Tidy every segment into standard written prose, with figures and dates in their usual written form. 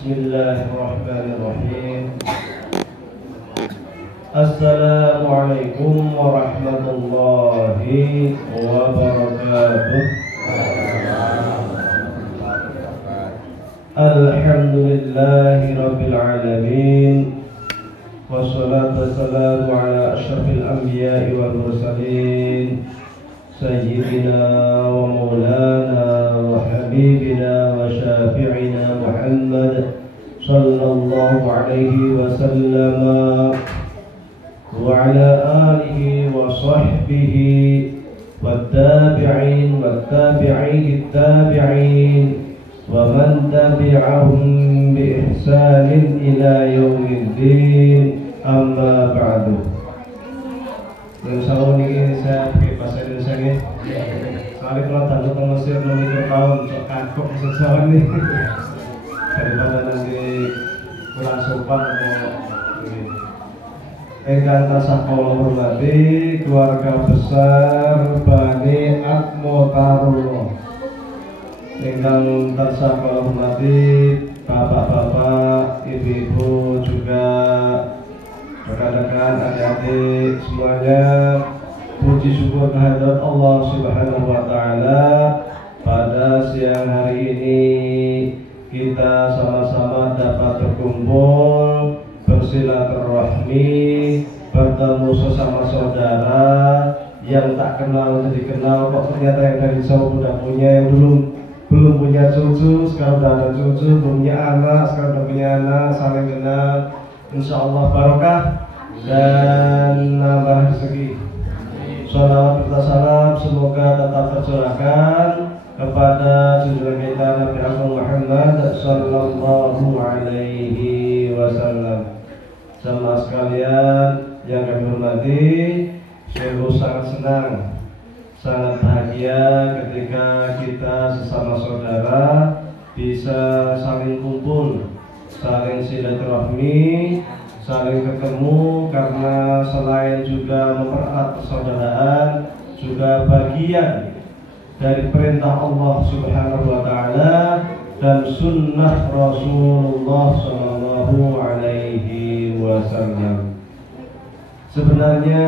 Bismillahirrahmanirrahim. Assalamualaikum warahmatullahi wabarakatuh. Alhamdulillahi rabbil alamin. Wassalatu wassalamu ala asyrafil anbiya'i wal mursalin Sayyidina wa maulana wa habibina wa syafi'ina Muhammad sallallahu alaihi wasallam wa ala alihi wa sahbihi wattabi'in wattabi'in tabi'in wa man tabi'ahum bi ihsanin ila yaumiddin, amma ba'du. Insya ini saya pakai bahasa Indonesia ini. Soalnya kalau tanda ke Mesir memikir tahun sok kagok sesuatu nih. Daripada nanti kurang sopan atau ini. Engkang tansah kula hormati keluarga besar Bani Atmotarulo. Engkang tansah kula hormati bapak-bapak, ibu-ibu, juga rekan-rekan, adik-adik semuanya. Puji syukur kehadirat Allah Subhanahu wa taala, pada siang hari ini kita sama-sama dapat berkumpul, bersilaturahmi, bertemu sesama saudara yang tak kenal jadi kenal. Kok ternyata yang dari jauh udah punya, yang belum punya cucu sekarang udah ada cucu, belum punya anak sekarang udah punya anak, saling kenal. Insya Allah barokah dan nambah rezeki. Salawat serta salam semoga tetap tercurahkan kepada junjungan kita Nabi Agung Muhammad sallallahu alaihi wasallam. Jemaah sekalian yang kami hormati, sungguh sangat senang, sangat bahagia ketika kita sesama saudara bisa saling kumpul, saling silaturahmi, saling ketemu, karena selain juga mempererat persaudaraan, juga bagian dari perintah Allah Subhanahu wa taala dan sunnah Rasulullah sallallahu alaihi wasallam. Sebenarnya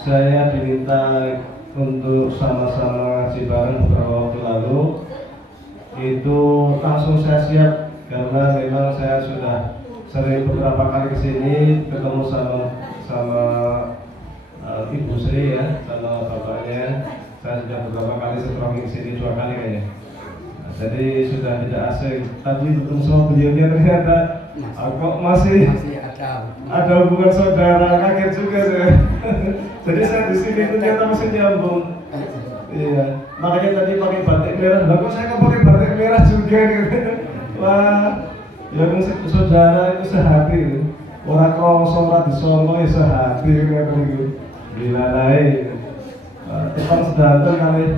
saya diminta untuk sama-sama ngaji bareng beberapa waktu lalu. Itu langsung saya siap karena memang saya sudah sering beberapa kali kesini ketemu sama Ibu Sri ya, sama bapaknya. Saya sudah beberapa kali setelah kesini 2 kali kayaknya. Nah, jadi sudah tidak asing. Tadi ketemu sama beliaunya ternyata kok masih ada hubungan saudara, kaget juga saya. Jadi saya di sini ternyata masih nyambung. Iya, makanya tadi pakai batik merah. Lah kok saya nggak pakai batik merah juga gitu. Wah, yang saudara itu sehati. Orang krosong ora disangka ya sehati ngoten niku. Dilalai. Tetap sedanten kali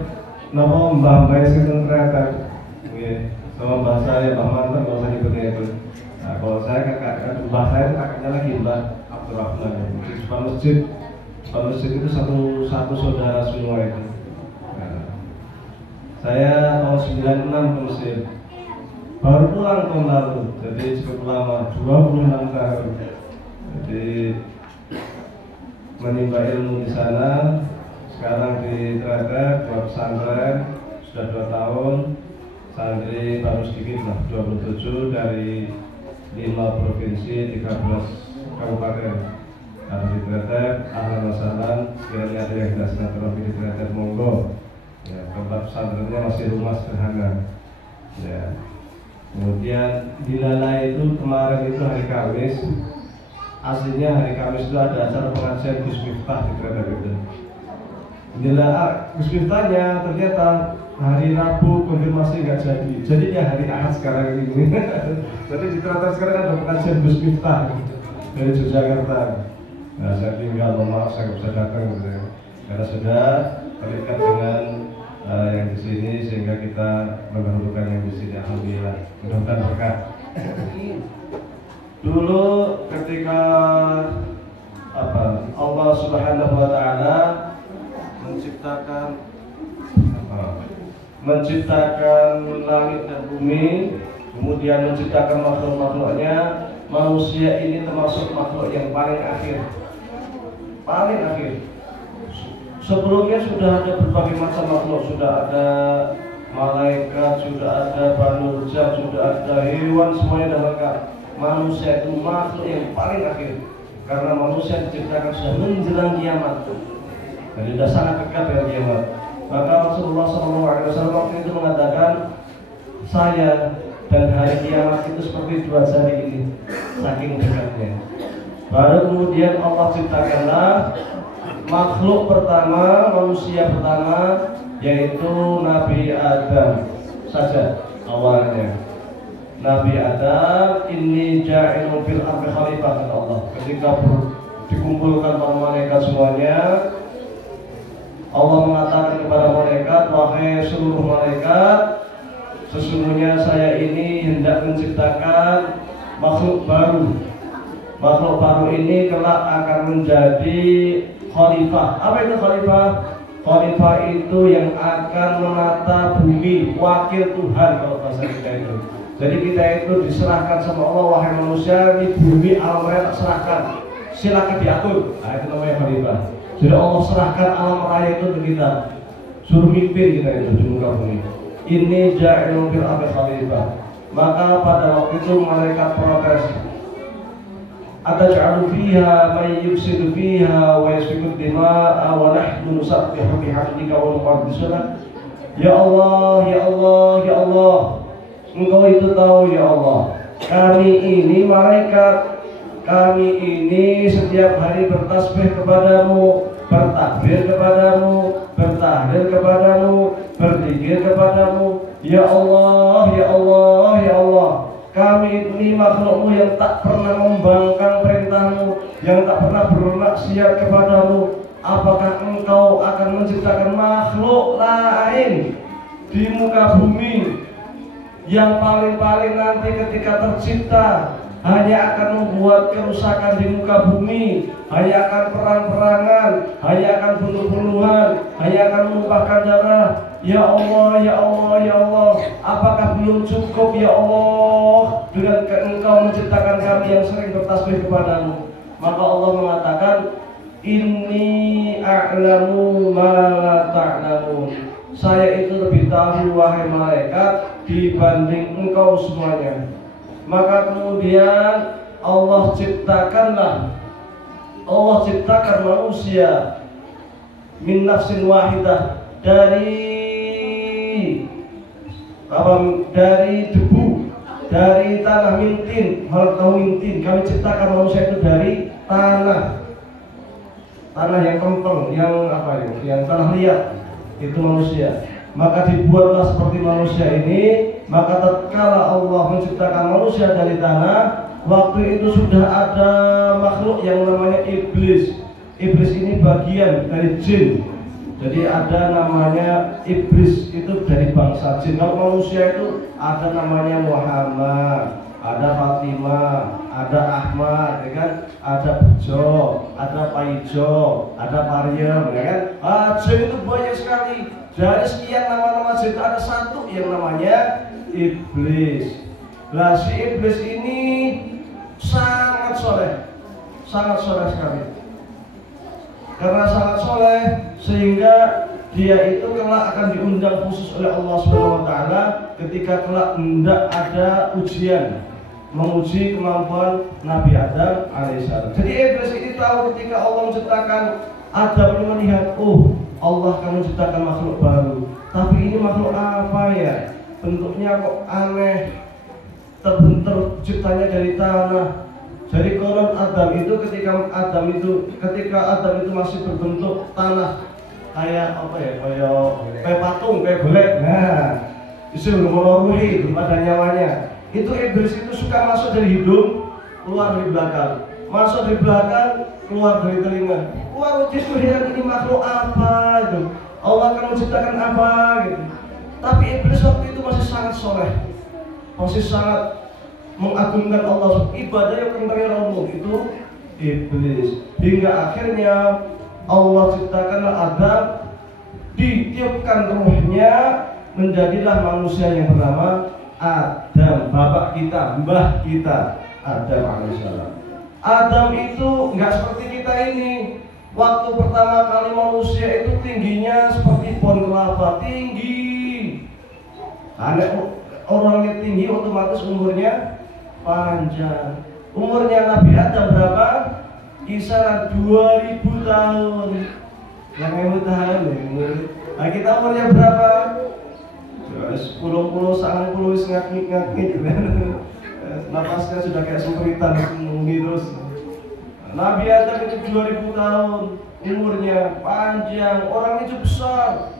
napa mbah-mbah sinten kreator. Nggih, sama mbah saya Mbah Manten kalau saya nyebutnya itu. Nah, kalau saya kakak mbah saya itu kakaknya lagi Mbah Abdurrahman. Di depan masjid. Depan masjid itu satu saudara semua itu. Nah, saya tahun 96 ke Mesir. Baru pulang tahun lalu, jadi cukup lama, 26 tahun. Jadi menimba ilmu di sana. Sekarang di Teratet, buat pesantren sudah 2 tahun. Santri baru sedikit lah, 27 dari 5 provinsi, 13 kabupaten. Ada di Teratet, ahlan wa sahlan. Sekiranya ada yang tidak silaturahmi di Teratet, monggo. Ya, tempat pesantrennya masih rumah sederhana. Ya. Kemudian di Lala itu kemarin itu hari Kamis. Aslinya hari Kamis itu ada acara pengajian Gus Miftah di Teratet itu. Di Lala Gus Miftahnya ternyata hari Rabu konfirmasi nggak jadi. Jadinya hari Ahad sekarang ini. Jadi di Teratet sekarang ada pengajian Gus Miftah dari Yogyakarta. Nah, saya tinggal maaf saya nggak bisa datang gitu. Karena sudah terikat dengan yang di sini sehingga kita mendahulukan yang di sini. Alhamdulillah, mudah-mudahan berkah. Dulu ketika Allah Subhanahu wa taala menciptakan langit dan bumi, kemudian menciptakan makhluk-makhluknya. Manusia ini termasuk makhluk yang paling akhir. Paling akhir. Sebelumnya sudah ada berbagai macam makhluk, sudah ada malaikat, sudah ada banul jam, sudah ada hewan, semuanya sudah lengkap. Manusia itu makhluk yang paling akhir, karena manusia diciptakan sudah menjelang kiamat, dan sudah sangat dekat dengan kiamat. Maka Rasulullah SAW waktu itu mengatakan, saya dan hari kiamat itu seperti dua jari ini, saking dekatnya. Baru kemudian Allah ciptakanlah makhluk pertama, manusia pertama, yaitu Nabi Adam saja awalnya. Nabi Adam, inni ja'ilun fil ardi khalifah, kata Allah. Ketika dikumpulkan para malaikat semuanya, Allah mengatakan kepada malaikat, wahai seluruh malaikat, sesungguhnya saya ini hendak menciptakan makhluk baru. Makhluk baru ini kelak akan menjadi khalifah. Apa itu khalifah? Khalifah itu yang akan menata bumi, wakil Tuhan kalau bahasa kita itu. Jadi kita itu diserahkan sama Allah, wahai manusia, ini bumi alam raya tak serahkan, silakan diatur. Nah, itu namanya khalifah. Jadi Allah serahkan alam raya itu untuk kita, suruh mimpin kita itu di muka bumi. Ini ja'ilun fil ardi khalifah. Maka pada waktu itu malaikat protes, ataj'alu fiha may yufsidu fiha wa yasfiku dima'a wa nahnu nusabbihu bihamdika wa nuqaddisu lak. Ya Allah, ya Allah, ya Allah, Engkau itu tahu ya Allah, kami ini malaikat, kami ini setiap hari bertasbih kepadamu, bertakbir kepadamu, bertahlil kepadamu, berzikir kepadamu. Ya Allah, ya Allah, ya Allah, kami ini makhlukmu yang tak pernah membangkang perintahmu, yang tak pernah bermaksiat kepadamu. Apakah engkau akan menciptakan makhluk lain di muka bumi yang paling-paling nanti ketika tercipta hanya akan membuat kerusakan di muka bumi, hanya akan perang-perangan, hanya akan bunuh-bunuhan, hanya akan menumpahkan darah. Ya Allah, ya Allah, ya Allah, apakah belum cukup ya Allah dengan engkau menciptakan kami yang sering bertasbih kepadamu? Maka Allah mengatakan, inni a'lamu ma la ta'lamun. Saya itu lebih tahu wahai malaikat dibanding engkau semuanya. Maka kemudian Allah ciptakan manusia min nafsin wahidah, dari debu, dari tanah mintin, kami ciptakan manusia itu dari tanah yang kempel, yang tanah liat, itu manusia. Maka dibuatlah seperti manusia ini. Maka tatkala Allah menciptakan manusia dari tanah, waktu itu sudah ada makhluk yang namanya iblis. Iblis ini bagian dari jin. Jadi ada namanya iblis, itu dari bangsa jin. Kalau manusia itu ada namanya Muhammad, ada Fatimah, ada Ahmad, ya kan? Ada Bejo, ada Paijo, ada Pariem, ya kan? Jin itu banyak sekali. Dari sekian nama-nama jin ada satu yang namanya iblis. Nah, si iblis ini sangat soleh sekali. Karena sangat soleh sehingga dia itu kelak akan diundang khusus oleh Allah SWT ketika kelak hendak ada ujian, menguji kemampuan Nabi Adam alaihissalam. Jadi iblis ini tahu ketika Allah menciptakan Adam, ini melihat, Allah akan menciptakan makhluk baru. Tapi ini makhluk apa ya? Bentuknya kok aneh, terbentur ciptanya dari tanah. Jadi konon Adam itu ketika Adam itu masih berbentuk tanah, kayak apa ya? Kayak patung, kayak golek. Nah, itu belum ruhi, belum ada nyawanya. Itu iblis itu suka masuk dari hidung, keluar dari belakang. Masuk dari belakang, keluar dari telinga. Wah, itu ini makhluk apa itu? Allah akan menciptakan apa gitu. Tapi iblis waktu itu masih sangat soleh, masih sangat mengagungkan Allah. Ibadah yang paling umum itu iblis. Hingga akhirnya Allah ciptakanlah Adam, ditiupkan ruhnya, menjadilah manusia yang bernama Adam. Adam, bapak kita, mbah kita, Adam alaihissalam. Adam itu nggak seperti kita ini. Waktu pertama kali manusia itu tingginya seperti pohon kelapa, tinggi. Karena orangnya tinggi, otomatis umurnya panjang. Umurnya Nabi Adam berapa? Kisaran 2000 tahun. Yang 2000 tahun ya. Nah, kita umurnya berapa? 10 sangat puluh ngakik. Napasnya sudah kayak sempuritan menunggu terus. Nabi Adam itu 2000 tahun umurnya, panjang, orangnya itu besar,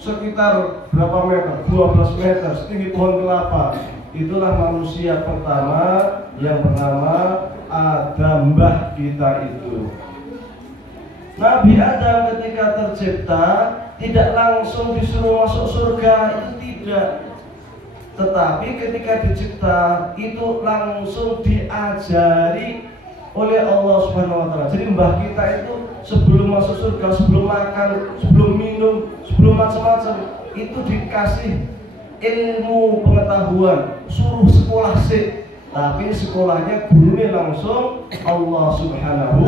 sekitar berapa meter? 12 meter, setinggi pohon kelapa. Itulah manusia pertama yang bernama Adam, mbah kita itu. Nabi Adam ketika tercipta tidak langsung disuruh masuk surga, itu tidak. Tetapi ketika dicipta itu langsung diajari oleh Allah Subhanahu wa taala. Jadi mbah kita itu sebelum masuk surga, sebelum makan, sebelum minum, sebelum macam-macam itu dikasih ilmu pengetahuan, suruh sekolah sih. Tapi sekolahnya gurunya langsung Allah Subhanahu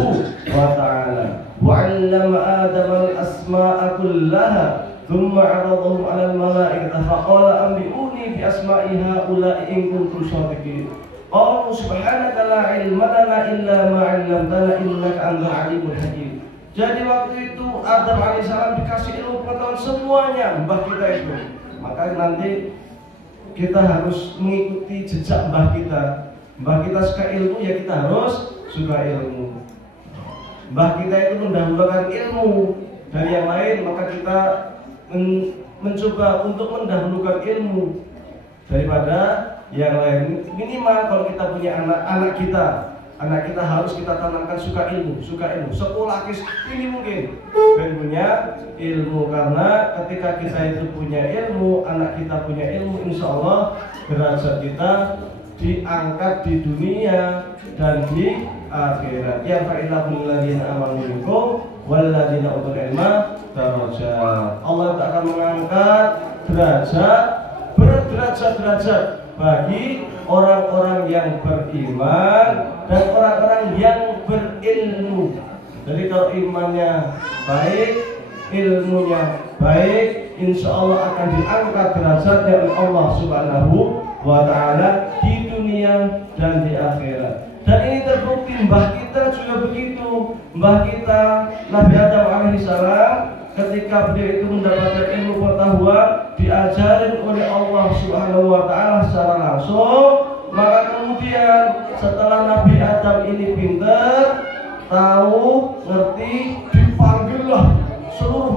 wa taala. Wa 'allama Adama al-asma'a kullaha thumma 'aradahum 'ala al-malaikati faqala anbi'uni bi asma'i ha'ula'i in kuntum shadiqin. Qalu subhanaka la 'ilma lana illa ma 'allamtana innaka antal 'alimul hakim. Jadi waktu itu Adam alaihissalam dikasih ilmu pengetahuan semuanya, mbah kita itu. Maka nanti kita harus mengikuti jejak mbah kita. Mbah kita suka ilmu, ya kita harus suka ilmu. Mbah kita itu mendahulukan ilmu dari yang lain, maka kita mencoba untuk mendahulukan ilmu daripada yang lain. Minimal kalau kita punya anak kita harus kita tanamkan suka ilmu. Sekolah ini mungkin dan punya ilmu, karena ketika kita itu punya ilmu, anak kita punya ilmu, insya Allah derajat kita diangkat di dunia dan di akhirat. Ya fa'ilahul ladzina amanu minkum wal ladzina utul ilma darajat. Allah akan mengangkat derajat bagi orang-orang yang beriman dan orang-orang yang berilmu. Jadi kalau imannya baik, ilmunya baik, insya Allah akan diangkat derajatnya oleh Allah Subhanahu wa taala di dunia dan di akhirat. Dan ini terbukti mbah kita juga begitu. Mbah kita Nabi Adam alaihissalam ketika beliau itu mendapatkan ilmu pengetahuan diajarin oleh Allah Subhanahu wa taala secara langsung, maka kemudian setelah Nabi Adam ini pintar, tahu, ngerti, dipanggil seluruh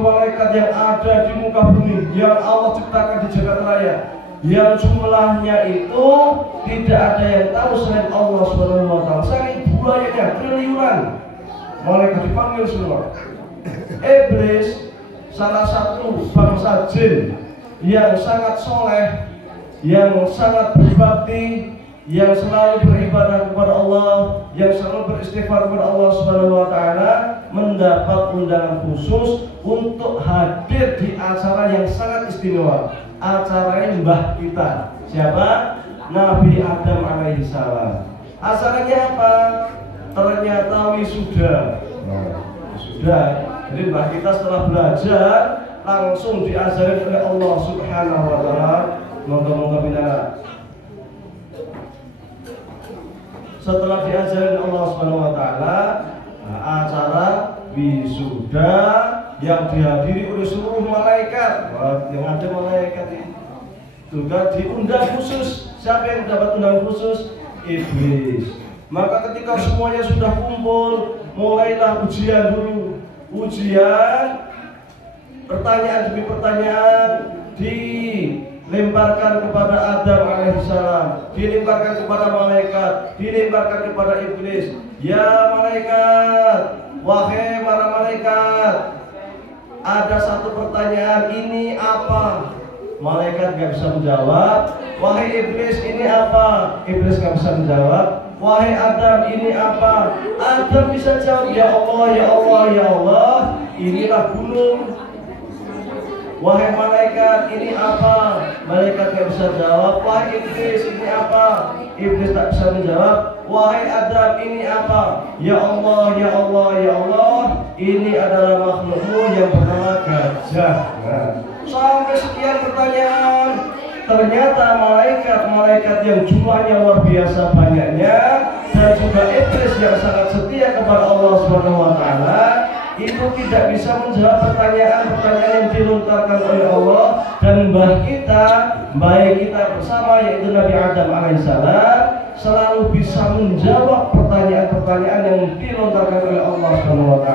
malaikat yang ada di muka bumi yang Allah ciptakan di jagat raya, yang jumlahnya itu tidak ada yang tahu selain Allah Subhanahu wa taala. Saking banyaknya, triliunan malaikat dipanggil semua. Iblis salah satu bangsa jin yang sangat soleh, yang sangat berbakti, yang selalu beribadah kepada Allah, yang selalu beristighfar kepada Allah Subhanahu wa taala, mendapat undangan khusus untuk hadir di acara yang sangat istimewa. Acaranya mbah kita. Siapa? Nabi Adam alaihissalam. Acaranya apa? Ternyata wisuda. Sudah. Jadi mbah kita setelah belajar langsung diajarin oleh Allah Subhanahu wa taala. Moga-moga binara. Setelah diajarin Allah Subhanahu wa taala, acara wisuda yang dihadiri oleh seluruh malaikat. Yang ada malaikat ini juga diundang khusus. Siapa yang dapat undangan khusus? Iblis. Maka ketika semuanya sudah kumpul, mulailah ujian dulu. Ujian, pertanyaan demi pertanyaan dilemparkan kepada Adam alaihissalam, dilemparkan kepada malaikat, dilemparkan kepada iblis. Ya malaikat, wahai para malaikat, ada satu pertanyaan, ini apa? Malaikat gak bisa menjawab. Wahai iblis, ini apa? Iblis gak bisa menjawab. Wahai Adam, ini apa? Adam bisa jawab, ya Allah, ya Allah, ya Allah, inilah gunung. Wahai malaikat, ini apa? Malaikat tidak bisa jawab. Wahai iblis, ini apa? Iblis tak bisa menjawab. Wahai Adam, ini apa? Ya Allah, ya Allah, ya Allah, ini adalah makhlukmu yang bernama gajah. Nah, sampai sekian pertanyaan. Ternyata malaikat-malaikat yang jumlahnya luar biasa banyaknya, dan juga iblis yang sangat setia kepada Allah SWT, itu tidak bisa menjawab pertanyaan-pertanyaan yang dilontarkan oleh Allah. Dan baik kita bersama, yaitu Nabi Adam alaihissalam, selalu bisa menjawab pertanyaan-pertanyaan yang dilontarkan oleh Allah SWT.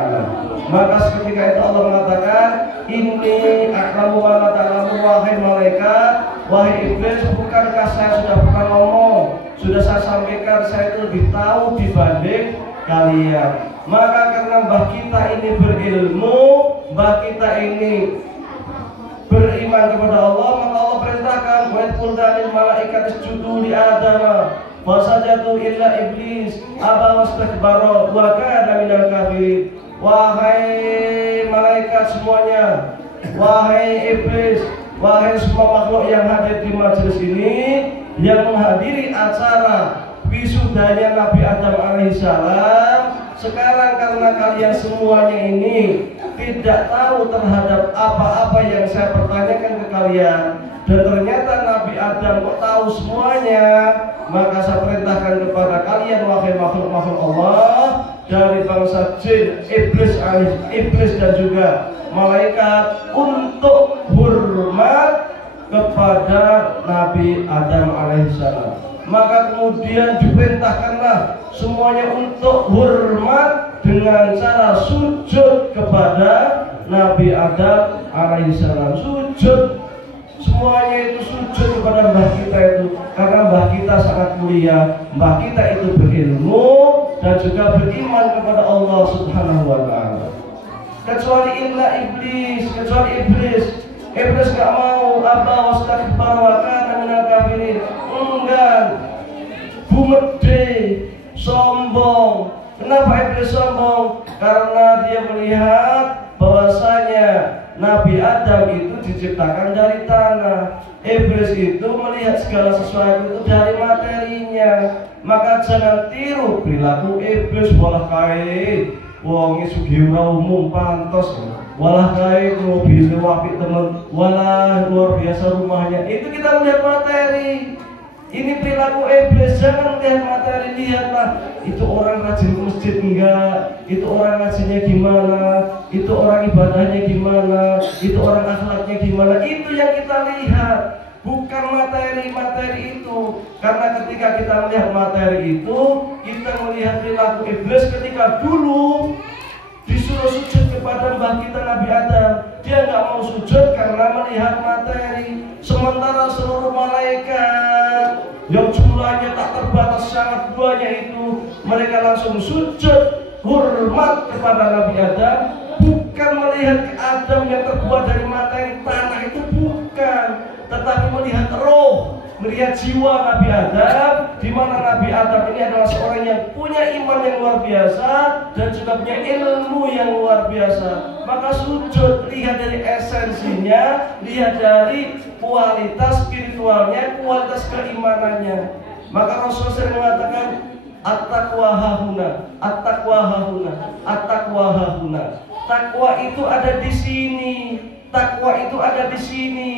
Maka seketika itu Allah mengatakan, ini a'lamu wa la ta'lamun, wahai malaikat, wahai iblis, bukankah saya sudah pernah ngomong, sudah saya sampaikan, saya itu lebih tahu dibanding kalian. Maka karena mbah kita ini berilmu, mbah kita ini beriman kepada Allah, maka Allah perintahkan wa qulnal malaikat isjudu li Adam fasajadu illa iblis aba wastakbara wa kana minal kafirin. Wahai malaikat semuanya, wahai iblis, wahai semua makhluk yang hadir di majelis ini, yang menghadiri acara wisudanya Nabi Adam alaihissalam, sekarang karena kalian semuanya ini tidak tahu terhadap apa-apa yang saya pertanyakan ke kalian, dan ternyata Nabi Adam kok tahu semuanya, maka saya perintahkan kepada kalian wahai makhluk-makhluk Allah dari bangsa jin, iblis dan juga malaikat, untuk hormat kepada Nabi Adam alaihissalam. Maka kemudian diperintahkanlah semuanya untuk hormat dengan cara sujud kepada Nabi Adam alaihissalam. Sujud, semuanya itu sujud kepada mbah kita itu, karena mbah kita sangat mulia, mbah kita itu berilmu dan juga beriman kepada Allah Subhanahu wa ta'ala. Kecuali iblis, iblis gak mau, aba wastakbara wa kana minal kafirin. Enggan, bumede, sombong. Kenapa iblis sombong? Karena dia melihat bahwasanya Nabi Adam itu diciptakan dari tanah. Iblis itu melihat segala sesuatu itu dari materinya. Maka jangan tiru perilaku iblis. Walah kae wong sugih ora umum pantos, walah kae mobil apik temen, walah luar biasa rumahnya. Itu kita melihat materi. Ini perilaku iblis. Jangan melihat materi, lihatlah itu orang rajin ke masjid enggak, itu orang ngajinya gimana, itu orang ibadahnya gimana, itu orang akhlaknya gimana. Itu yang kita lihat, bukan materi-materi itu. Karena ketika kita melihat materi itu, kita melihat perilaku iblis. Ketika dulu disuruh sujud kepada mbah kita Nabi Adam, dia nggak mau sujud karena melihat materi. Sementara seluruh malaikat yang jumlahnya tak terbatas sangat banyak itu, mereka langsung sujud hormat kepada Nabi Adam, bukan melihat Adam yang terbuat dari materi tanah itu, bukan, tetapi melihat roh, melihat jiwa Nabi Adam, di mana Nabi Adam ini adalah seorang yang punya iman yang luar biasa dan juga punya ilmu yang luar biasa. Maka sujud, lihat dari esensinya, lihat dari kualitas spiritualnya, kualitas keimanannya. Maka Rasulullah sering mengatakan, at-taqwa hahuna, at-taqwa hahuna, at-taqwa hahuna. Takwa itu ada di sini. Takwa itu ada di sini.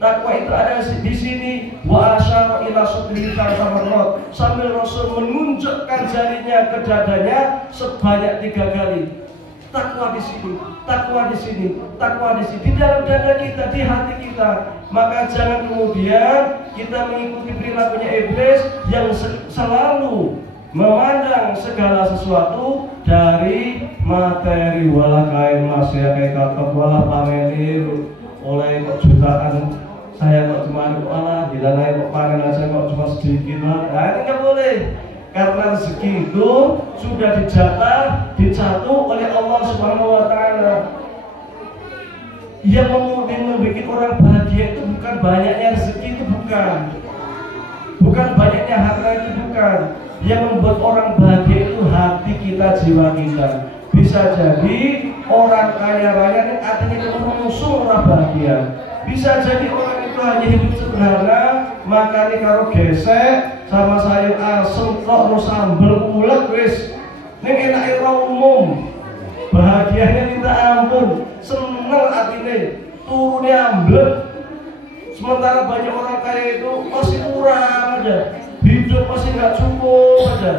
Takwa itu ada di sini. Wa asyara ila sudrihi tartamarrot, sambil Rasul menunjukkan jarinya ke dadanya sebanyak 3 kali. Takwa di sini, takwa di sini, takwa di sini, di dalam dada kita, di hati kita. Maka jangan kemudian kita mengikuti perilakunya iblis yang selalu memandang segala sesuatu dari materi. Walah kain mas ya kayak kakak, walah pamer oleh kok jutaan, saya kok cuma walah didanai kok panen aja kok cuma sedikit. Nah ini nggak boleh, karena rezeki itu sudah dicatat oleh Allah Subhanahu wa ta'ala. Yang membuat orang bahagia itu bukan banyaknya rezeki, itu bukan banyaknya harta, itu bukan. Yang membuat orang bahagia itu hati kita, jiwa kita. Bisa jadi orang kaya raya ini artinya itu mengusung orang bahagia. Bisa jadi orang itu hanya hidup sederhana, makannya karo gesek sama sayur asem kok no sambel ulek wis. Ning enake ora umum. Bahagianya minta ampun, seneng atine, turune amblek. Sementara banyak orang kaya itu masih kurang aja, hidup masih nggak cukup aja.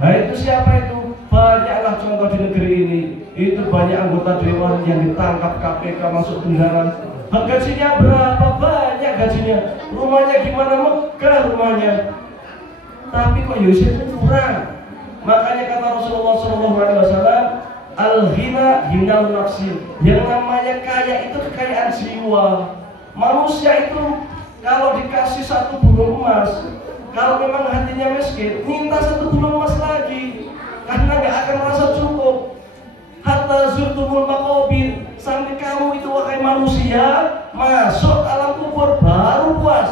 Nah itu siapa itu? Banyaklah contoh di negeri ini. Itu banyak anggota dewan yang ditangkap KPK masuk penjara. Gajinya berapa? Banyak gajinya. Rumahnya gimana? Megah rumahnya. Tapi kok Yusuf kurang. Makanya kata Rasulullah SAW, al-ghina hinal nafsi. Yang namanya kaya itu kekayaan jiwa. Manusia itu kalau dikasih 1 bulung emas, kalau memang hatinya miskin, minta 1 bulung emas lagi, karena nggak akan merasa cukup. Hatta zurtumul maqabir, sampai kamu itu wahai manusia masuk alam kubur baru puas.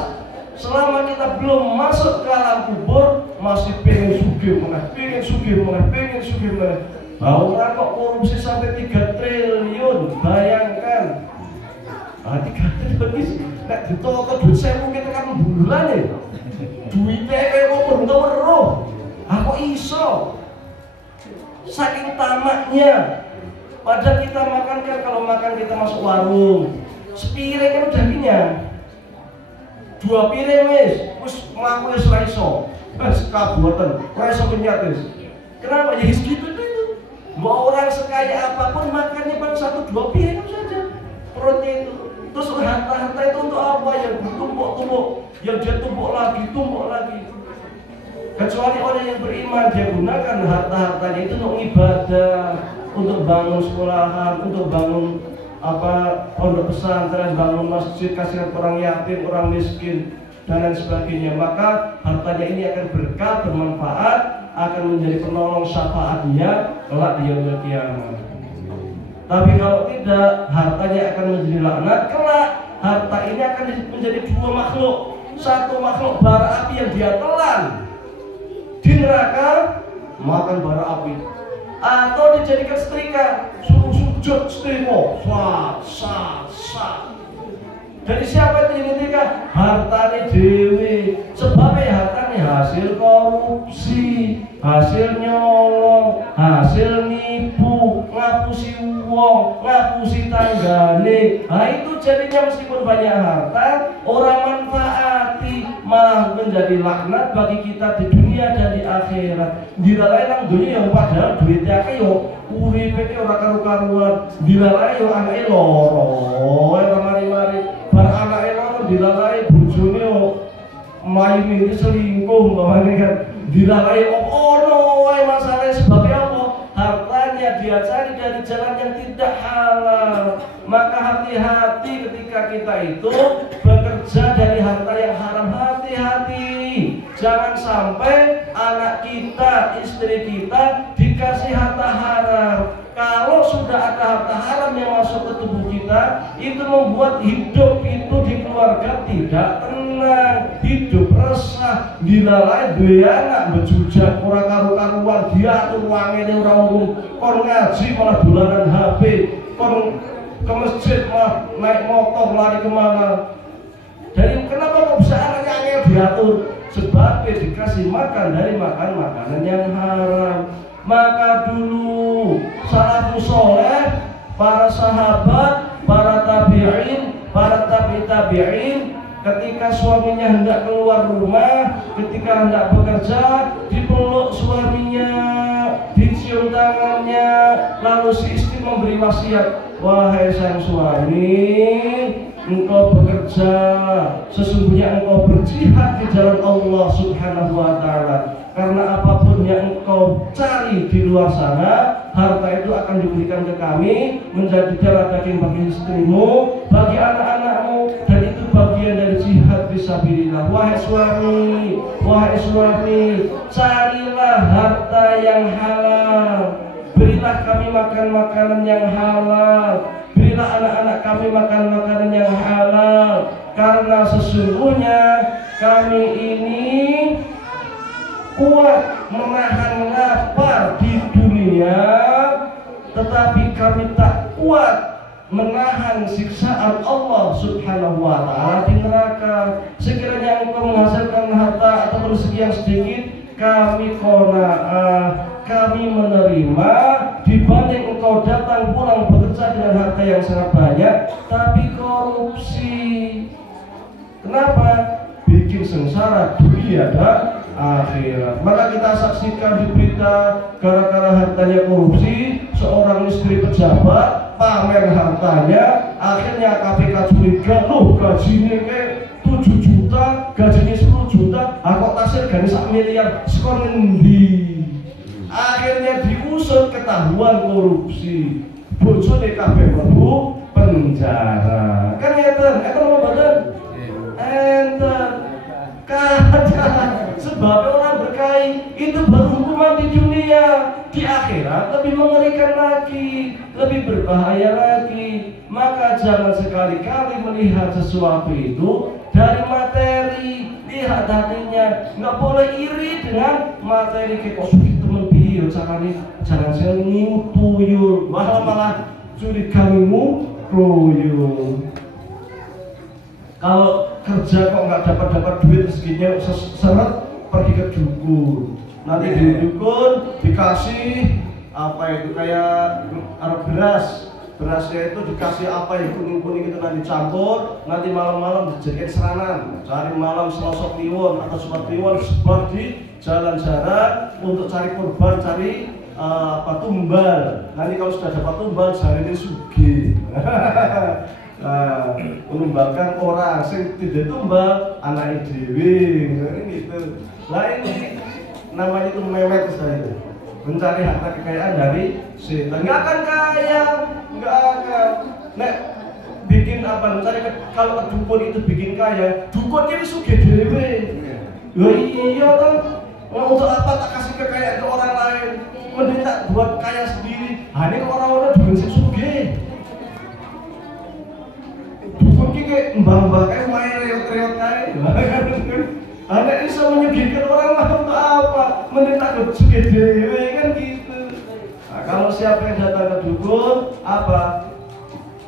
Selama kita belum masuk ke alam kubur masih pengen sugih meneh, pengen sugih meneh, pengen sugih meneh. Orang kok korupsi sampai 3 triliun, bayangkan. 3 triliun ini nek ditoko duit 1000 kita kan bulan ya. Duitnya kayak mau beruntung. Aku iso. Saking tamaknya. Padahal kita makan kan, kalau makan kita masuk warung, sepiring kan udah kenyang. 2 piring wis mlaku wis ora iso. Wis kabuatan, ora iso kenyat wis. Kenapa? Ya segitu itu. Mau orang sekaya apapun makannya paling 1-2 piring saja. Perutnya itu. Terus harta-harta itu untuk apa? Yang bertumpuk-tumpuk, yang dia tumpuk lagi. Kecuali orang yang beriman, dia gunakan harta-hartanya itu untuk ibadah, untuk bangun sekolahan, untuk bangun pondok pesantren, bangun masjid, kasihan orang yatim, orang miskin, dan lain sebagainya. Maka hartanya ini akan berkah, bermanfaat, akan menjadi penolong syafaat dia kelak di yaumil qiyamah. Tapi kalau tidak, hartanya akan menjadi laknat. Kelak harta ini akan menjadi 2 makhluk. Satu makhluk bara api yang dia telan di neraka, makan bara api, atau dijadikan setrika, suruh sujud setrika, sat. Dari siapa itu yang setrika? Hartanya dewi. Sebabnya hartanya hasil korupsi, hasil nyolong, hasil nipu, ngapusi uang, ngapusi tanggane. Nah itu jadinya meskipun banyak harta, orang manfaati, malah menjadi laknat bagi kita di dunia dan di akhirat. Dilalai nang dunia yang padahal duitnya kayo uripe ki ora karu-karuan. Dilalai yo anake loro, ora mari-mari. Bar anake loro dilalai bojone yo mayu selingkuh umpamane kan. Dilalai ono wae masalah sebabnya apa? Hartanya dia cari dari jalan yang tidak halal. Maka hati-hati ketika kita itu bekerja dari harta yang haram. Hati-hati, jangan sampai anak kita, istri kita dikasih harta haram. Kalau sudah ada harta haram yang masuk ke tubuh kita, itu membuat hidup itu di keluarga tidak tenang, hidup resah, dilalai duwe anak bejujak ora karu-karuan, diatur wangene ora umum, kon ngaji malah dolanan HP, kon ke masjid malah naik motor lari kemana. Dari kenapa kok bisa anaknya angel diatur? Sebab dikasih makan dari makanan yang haram. Maka dulu salafus soleh, para sahabat, para tabi'in, para tabi'in, ketika suaminya hendak keluar rumah, ketika hendak bekerja, dipeluk suaminya, dicium tangannya, lalu si istri memberi wasiat, wahai sang suami, engkau bekerja, sesungguhnya engkau berjihad di jalan Allah Subhanahu wa Ta'ala. Karena apapun yang engkau cari di luar sana, harta itu akan diberikan ke kami menjadi darah daging bagi istrimu, bagi anak-anakmu, dan itu bagian dari jihad fisabilillah. Wahai suami, carilah harta yang halal. Berilah kami makan makanan yang halal. Berilah anak-anak kami makan makanan yang halal. Karena sesungguhnya kami ini kuat menahan lapar di dunia, tetapi kami tak kuat menahan siksaan Allah Subhanahu wa Ta'ala di neraka. Sekiranya engkau menghasilkan harta atau rezeki yang sedikit, kami qanaah, kami menerima, dibanding engkau datang pulang bekerja dengan harta yang sangat banyak tapi korupsi. Kenapa? Bikin sengsara dunia dan akhirat. Maka kita saksikan di berita, gara-gara hartanya korupsi, seorang istri pejabat pamer hartanya, akhirnya KPK curiga, loh gajinya kayak 7 juta, gajinya 10 juta, kok tasir gaji 1 miliar, skor ngendi. Akhirnya diusut, ketahuan korupsi, bojone kabeh mlebu penjara. Kan ngeten apa badan? Enten kadang sebab orang berkait itu baru hukuman di dunia, di akhirat lebih mengerikan lagi, lebih berbahaya lagi. Maka jangan sekali-kali melihat sesuatu itu dari materi, lihat hatinya. Nggak boleh iri dengan materi. Kayak kok sulit temen biyo caranya, jangan sengimu tuyul, malah curiga ngimu tuyul. Kalau kerja kok nggak dapat duit, rezekinya seret, pergi ke dukun. Nanti di dukun dikasih apa itu, kayak berasnya itu dikasih apa ya, kuning itu nanti campur, nanti malam-malam dijadikan serangan, cari malam selosok kliwon atau sepat kliwon sebar di jalan-jalan untuk cari korban, cari tumbal. Nanti kalau sudah dapat tumbal, jarine sugih. Menumbalkan orang sing tidak tumbal anak dewi gitu. Lah ini namanya itu memet itu, mencari harta kekayaan dari setan. Nggak akan kaya, nggak akan. Nek bikin apa, mencari kalau dukun itu bikin kaya, dukunnya itu sugih dewi. Ya iya kan, untuk apa tak kasih kekayaan ke orang lain, mending tak buat kaya sendiri. Ini orang-orang dukun sing sugih. Dukun ki kayak mbah-mbah kayak main reot-reot kayak. Anak bisa menyugihkan orang lain untuk apa? Mending tak sugih dewe kan gitu. Nah, kalau siapa yang datang ke dukun, apa?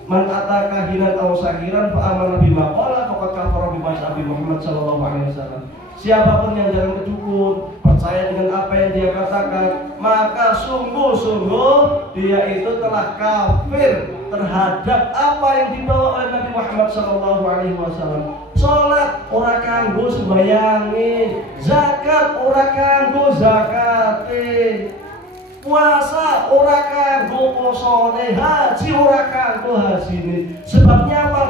Man ataka hinan aw sahiran fa amana bima qala faqad kafara bima Nabi Muhammad sallallahu alaihi wasallam. Siapapun yang datang ke dukun, percaya dengan apa yang dia katakan, maka sungguh-sungguh dia itu telah kafir terhadap apa yang dibawa oleh Nabi Muhammad sallallahu alaihi wasallam. Salat ora kanggo sembayange, zakat ora kanggo zakate, puasa ora kanggo posone, haji ora kanggo hajine. Sebabnya apa?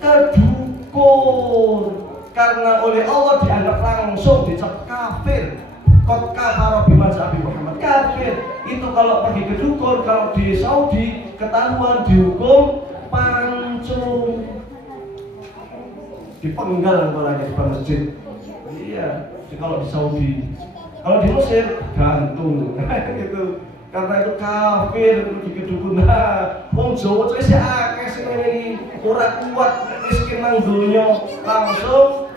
Kedukun. Karena oleh Allah dianggap langsung dicap kafir. Qad kafara bima Nabi Muhammad, kafir. Itu kalau pergi ke dukun, kalau di Saudi ketahuan dihukum pancung, dipenggal polanya di masjid. Iya, kalau di Saudi. Kalau di Mesir gantung gitu. Karena itu kafir pergi ke dukun. Wong Jawa wis akeh sing ngene ora kuat miskin nang donya, langsung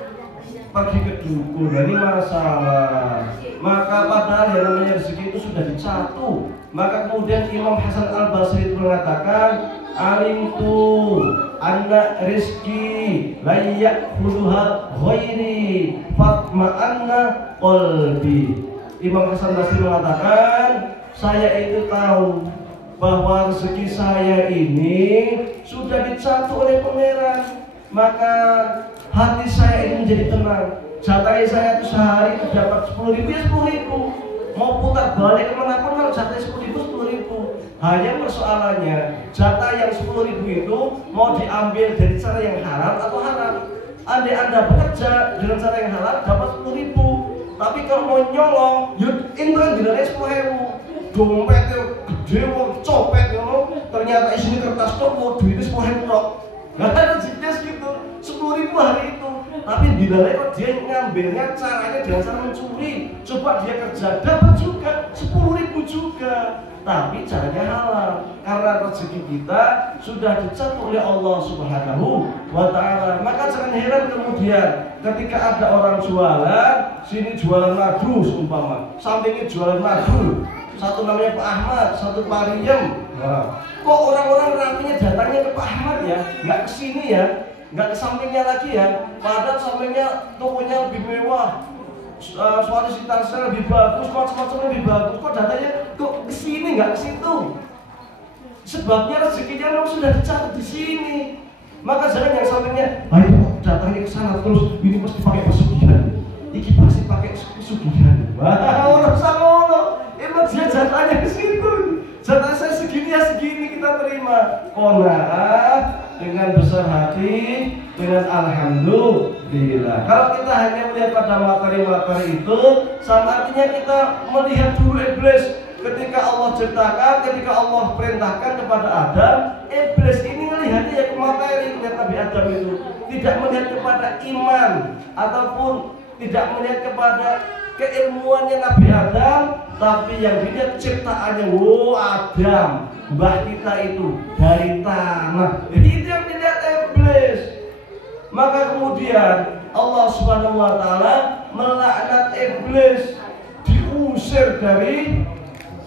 pergi ke dukun. Ini masalah. Maka padahal yang namanya rezeki itu sudah dicatu. Maka kemudian Imam Hasan Al-Basri itu mengatakan, alimtu anna rizki layak khuluha ghairi fatma'anna qalbi. Imam Hasan Basri mengatakan, saya itu tahu bahwa rezeki saya ini sudah dicatu oleh Pangeran, maka hati saya ini menjadi tenang. Jatah saya itu sehari itu dapat 10.000 ya 10.000. Mau putar balik kemanapun kalau jatah 10.000 10.000. Hanya persoalannya jatah yang 10.000 itu mau diambil dari cara yang halal atau haram. Andai Anda bekerja dengan cara yang halal dapat 10.000. Tapi kalau mau nyolong, yuk intan dinilai 10.000. Dompetnya gede, mau copet, ternyata isinya kertas tok, mau duitnya 10.000 tok. Gak ada jenis gitu, 10.000 hari itu. Tapi dinilai kok dia ngambilnya caranya dengan cara mencuri. Coba dia kerja, dapat juga 10.000 juga. Tapi caranya halal. Karena rezeki kita sudah dicatu oleh Allah Subhanahu wa Ta'ala. Maka jangan heran kemudian ketika ada orang jualan, sini jualan madu seumpama, sampingnya jualan madu. Satu namanya Pak Ahmad, satu Pak Riem. Nah, kok orang-orang rapinya datangnya ke Pak Ahmad ya, nggak ke sini ya, nggak ke sampingnya lagi ya, padahal sampingnya tokonya lebih mewah, suatu situasinya lebih bagus, macam-macam lebih bagus, kok datanya kok ke sini nggak ke situ? Sebabnya rezekinya memang sudah dicatat di sini. Maka jangan yang sampingnya, ayo datangnya ke sana terus, ini pasti pakai pesugihan, ini pasti pakai pesugihan. Wah, orang sama orang, emang dia jatahnya ke situ. Jatah saya segini ya segini kita terima. Qanaah dengan besar hati, dengan alhamdulillah. Kalau kita hanya melihat pada materi-materi itu, sama artinya kita melihat dulu iblis. Ketika Allah ciptakan, ketika Allah perintahkan kepada Adam, iblis ini melihatnya ya ke materi, melihat Nabi Adam itu, tidak melihat kepada iman ataupun tidak melihat kepada keilmuannya Nabi Adam, tapi yang dilihat ciptaannya. Wow, Adam, mbah kita itu dari tanah. Itu yang dilihat iblis. Maka kemudian Allah Subhanahu wa taala melaknat iblis, diusir dari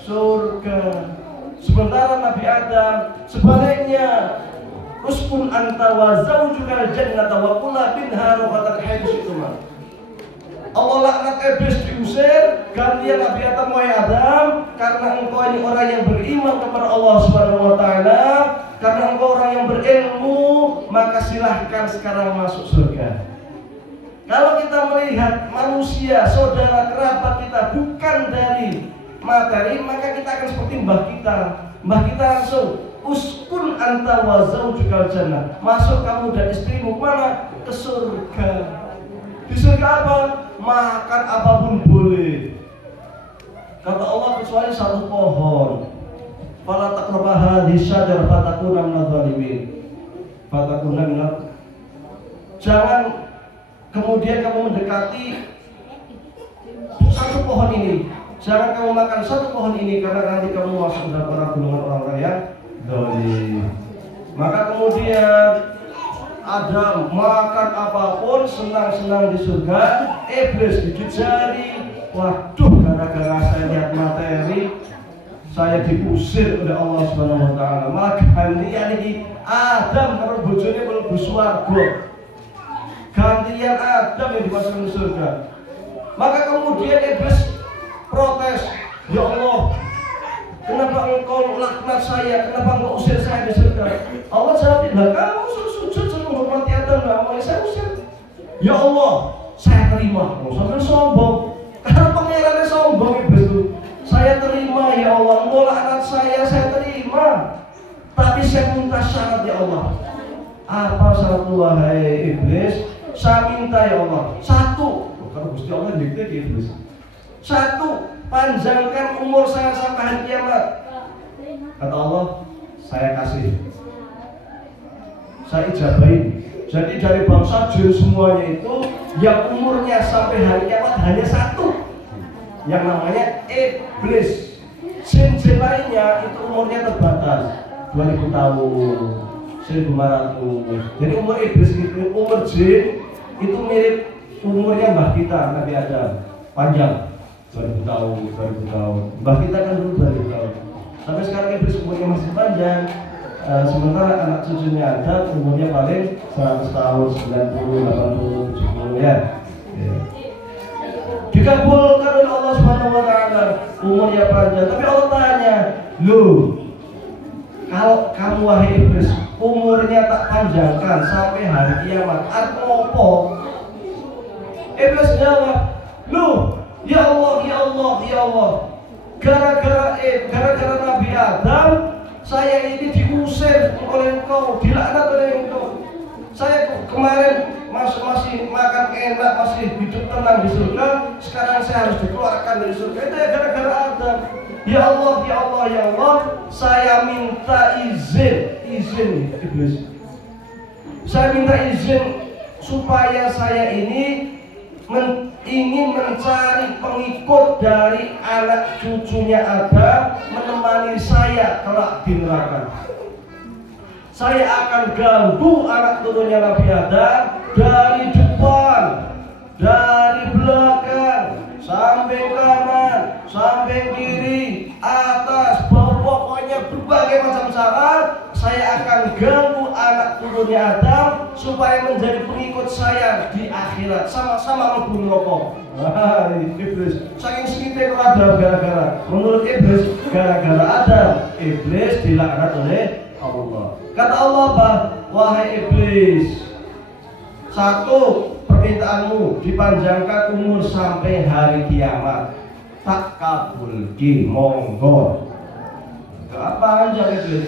surga. Sementara Nabi Adam sebaliknya, uskun anta wa zaujukal jannata wa kula minha ragadan haitsu syi'tuma. Allah laknat iblis, diusir, gantian Nabi Adam, wahai Adam, karena engkau ini orang yang beriman kepada Allah Subhanahu wa taala, karena engkau orang yang berilmu, maka silahkan sekarang masuk surga. Kalau kita melihat manusia, saudara kerabat kita bukan dari materi, maka kita akan seperti mbah kita. Mbah kita langsung uskun anta wa zaujukal jannah, masuk kamu dan istrimu mana? Ke surga. Di surga apa? Makan apapun boleh. Kata Allah kecuali satu pohon. Fala taqrabu hadhihi syajarah fatakuna minadh dhalimin. Fatakuna minadh. Jangan kemudian kamu mendekati satu pohon ini. Jangan kamu makan satu pohon ini karena nanti kamu masuk dalam golongan orang-orang yang zalim. Maka kemudian Adam makan apapun, senang-senang di surga. Iblis gigit jari. Waduh, gara-gara saya lihat materi, saya diusir oleh Allah Subhanahu wa taala. Malah gantian ini Adam karena bojone mlebu swarga. Gantian Adam yang dimasukkan ke surga. Maka kemudian iblis protes, ya Allah, kenapa engkau laknat saya? Kenapa engkau usir saya di surga? Allah jawab, lah kamu sujud menghormati Adam, namanya saya usir. Ya Allah, saya terima. Sampai sombong, karena pangerannya sombong iblis itu. Saya terima ya Allah, engkau laknat saya terima. Tapi saya minta syarat ya Allah. Apa syarat wahai iblis? Saya minta ya Allah, satu, karena Gusti Allah dikte iblis. Satu, panjangkan umur saya sampai hari kiamat. Kata Allah, saya kasih, saya ijabahin. Jadi dari bangsa jin semuanya itu, yang umurnya sampai hari kiamat hanya satu, yang namanya iblis. Jin-jin lainnya itu umurnya terbatas 2000 tahun, 1500. Jadi umur iblis itu, umur jin itu mirip umurnya mbah kita Nabi Adam, panjang 2000 tahun. Mbah kita kan dulu 2000 tahun. Sampai sekarang iblis umurnya masih panjang. Sementara anak cucunya ada umurnya paling 100 tahun, 90, 80, 70 ya. Dikabulkan oleh Allah Subhanahu wa taala, umurnya panjang. Tapi Allah tanya, "Loh, kalau kamu wahai iblis umurnya tak panjangkan sampai hari kiamat, apa?" Iblis jawab, "Loh, ya Allah, gara-gara Nabi Adam, saya ini diusir oleh engkau, dilaknat oleh engkau. Saya kemarin masih makan enak, masih hidup tenang di surga, sekarang saya harus dikeluarkan dari surga. Itu ya gara-gara Adam. Ya Allah, saya minta izin iblis. Saya minta izin supaya saya ini ingin mencari pengikut dari anak cucunya Adam, menemani saya kelak di neraka. Saya akan ganggu anak turunnya Nabi Adam dari depan, dari belakang, samping kanan, samping kiri, atas, bawah, pokoknya berbagai berbagai macam cara saya akan ganggu anak turunnya Adam supaya menjadi pengikut saya di akhirat, sama-sama membunuh rokok. Wah, iblis saking sengitnya Adam gara-gara, menurut iblis gara-gara Adam, iblis dilaknat oleh Allah. Kata Allah apa? Wahai iblis, satu, permintaanmu dipanjangkan umur sampai hari kiamat. Tak kabulki, monggo. Apa aja iblis?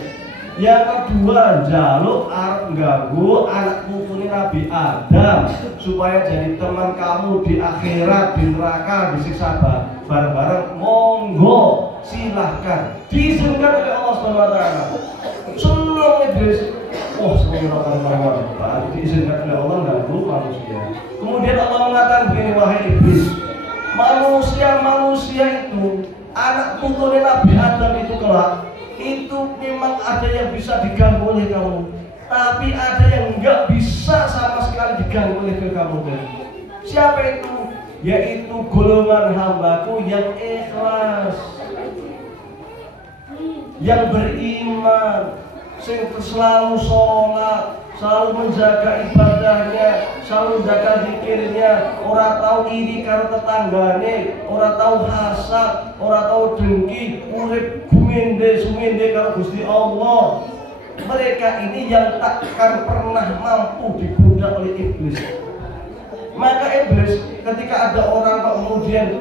Yang kedua, jaluk arep ganggu anak putune Nabi Adam supaya jadi teman kamu di akhirat, di neraka, disiksa bareng-bareng. Monggo, silahkan. Diizinkan oleh Allah SWT. Senang iblis. Oh, semoga orang diizinkan oleh Allah ganggu manusia. Kemudian Allah mengatakan begini, wahai iblis, manusia itu, anak putune Nabi Adam itu kelak, itu memang ada yang bisa diganggu oleh kamu, tapi ada yang enggak bisa sama sekali diganggu oleh kamu. Siapa itu? Yaitu golongan hambaku yang ikhlas, yang beriman, yang selalu sholat, selalu menjaga ibadahnya, selalu menjaga zikirnya, ora tahu iri karo tetanggane, ora tahu hasad, ora tahu dengki, urip sumende karo Gusti Allah. Mereka ini yang takkan pernah mampu digoda oleh iblis. Maka iblis ketika ada orang kemudian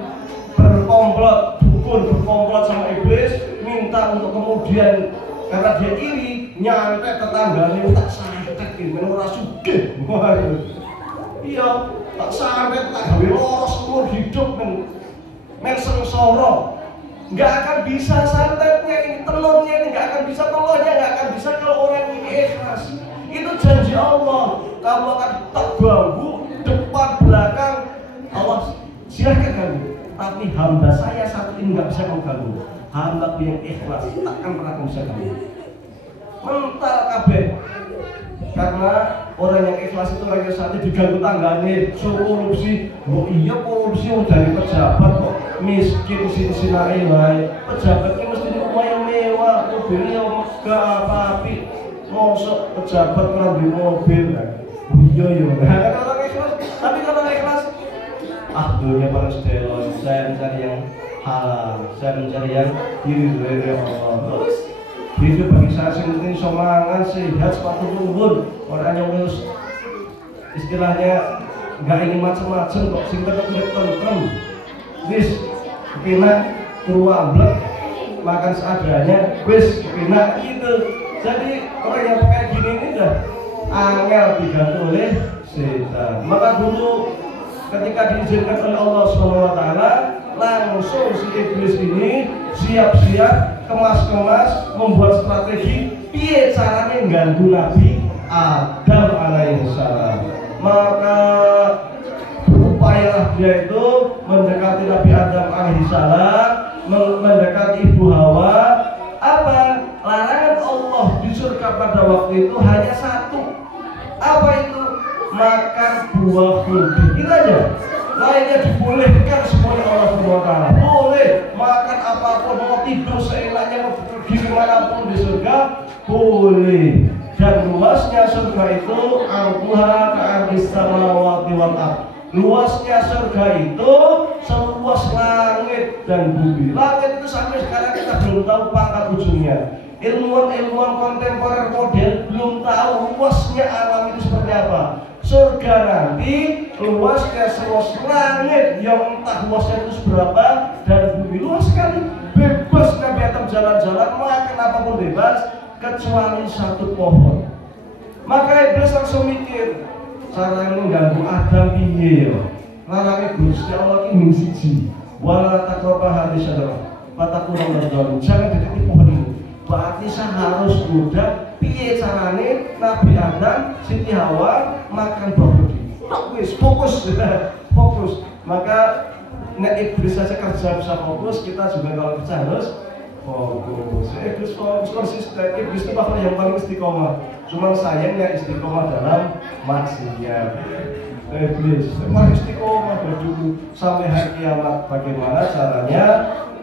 berkomplot, berkomplot sama iblis, minta untuk kemudian karena dia iri nyantet tetangganya, tak santet ini ora sugih. Iya, tak santet, tak gawe lara seumur hidup men sengsara. Nggak akan bisa santetnya ini, telurnya ini nggak akan bisa, telurnya nggak akan bisa kalau orang ini ikhlas. Itu janji Allah, kamu akan tak ganggu depan belakang. Allah silahkan ganggu, tapi hamba saya satu ini nggak bisa kamu ganggu. Hamba yang ikhlas takkan pernah kamu bisa ganggu. Mental kabeh. Karena orang yang ikhlas itu orang yang saatnya diganggu tanggane, suruh korupsi. Oh iya, korupsi dari pejabat kok miskin sinai wae. Pejabatnya mesti di rumah yang mewah, mobilnya megah apa-api. Mosok pejabat ora duwe mobil. Oh iya ya. Kan orang ikhlas, tapi kalau ikhlas dunia para sedelon, saya mencari yang halal, saya mencari yang diri dari Allah. Hidup bagi saya penting semangat, sehat, sepatu luhur. Orang yang harus istilahnya nggak ingin macam-macam kok, sing tentrem. Wis kena amblek, makan seadanya, wis kena gitu. Jadi orang yang kayak gini ini dah angel diganti oleh setan. Maka dulu ketika diizinkan oleh Allah SWT, langsung si iblis ini siap-siap kemas-kemas membuat strategi piye caranya mengganggu Nabi Adam alaihissalam. Maka berupayalah dia itu mendekati Nabi Adam alaihissalam, mendekati Ibu Hawa. Apa? Larangan Allah di surga pada waktu itu hanya satu. Apa itu? Makan buah khuldi. Itu aja. Lainnya dibolehkan semuanya Allah SWT. Boleh makan apapun, mau tidur seenaknya, mau pergi dimanapun di surga, boleh. Dan luasnya surga itu arduha ka'ardis samawati wal ardh. Luasnya surga itu seluas langit dan bumi. Langit itu sampai sekarang kita belum tahu pangkat ujungnya. Ilmuwan kontemporer modern belum tahu luasnya alam itu seperti apa. Surga nanti luasnya seluas langit, yang entah luasnya itu seberapa, dan bumi luas sekali. Bebas Nabi Adam jalan-jalan, makan apapun bebas kecuali satu pohon. Maka iblis langsung mikir, cara yang mengganggu Adam piye ya? Larangnya Gusti Allah ini siji. Wala taqrabu hadhihi syajarah fatakuna minadh-dhalimin. Jangan dekati pohon ini. Berarti saya harus mudah piye carane Nabi Adam, Siti Hawa makan buah ini. Fokus. Maka nek iblis saja kerja bisa fokus, kita juga kalau kerja harus fokus. Iblis fokus konsisten. Iblis itu bahkan yang paling istiqomah. Cuma sayangnya istiqomah dalam maksiat. Iblis paling istiqomah dari dulu sampai hari kiamat. Bagaimana caranya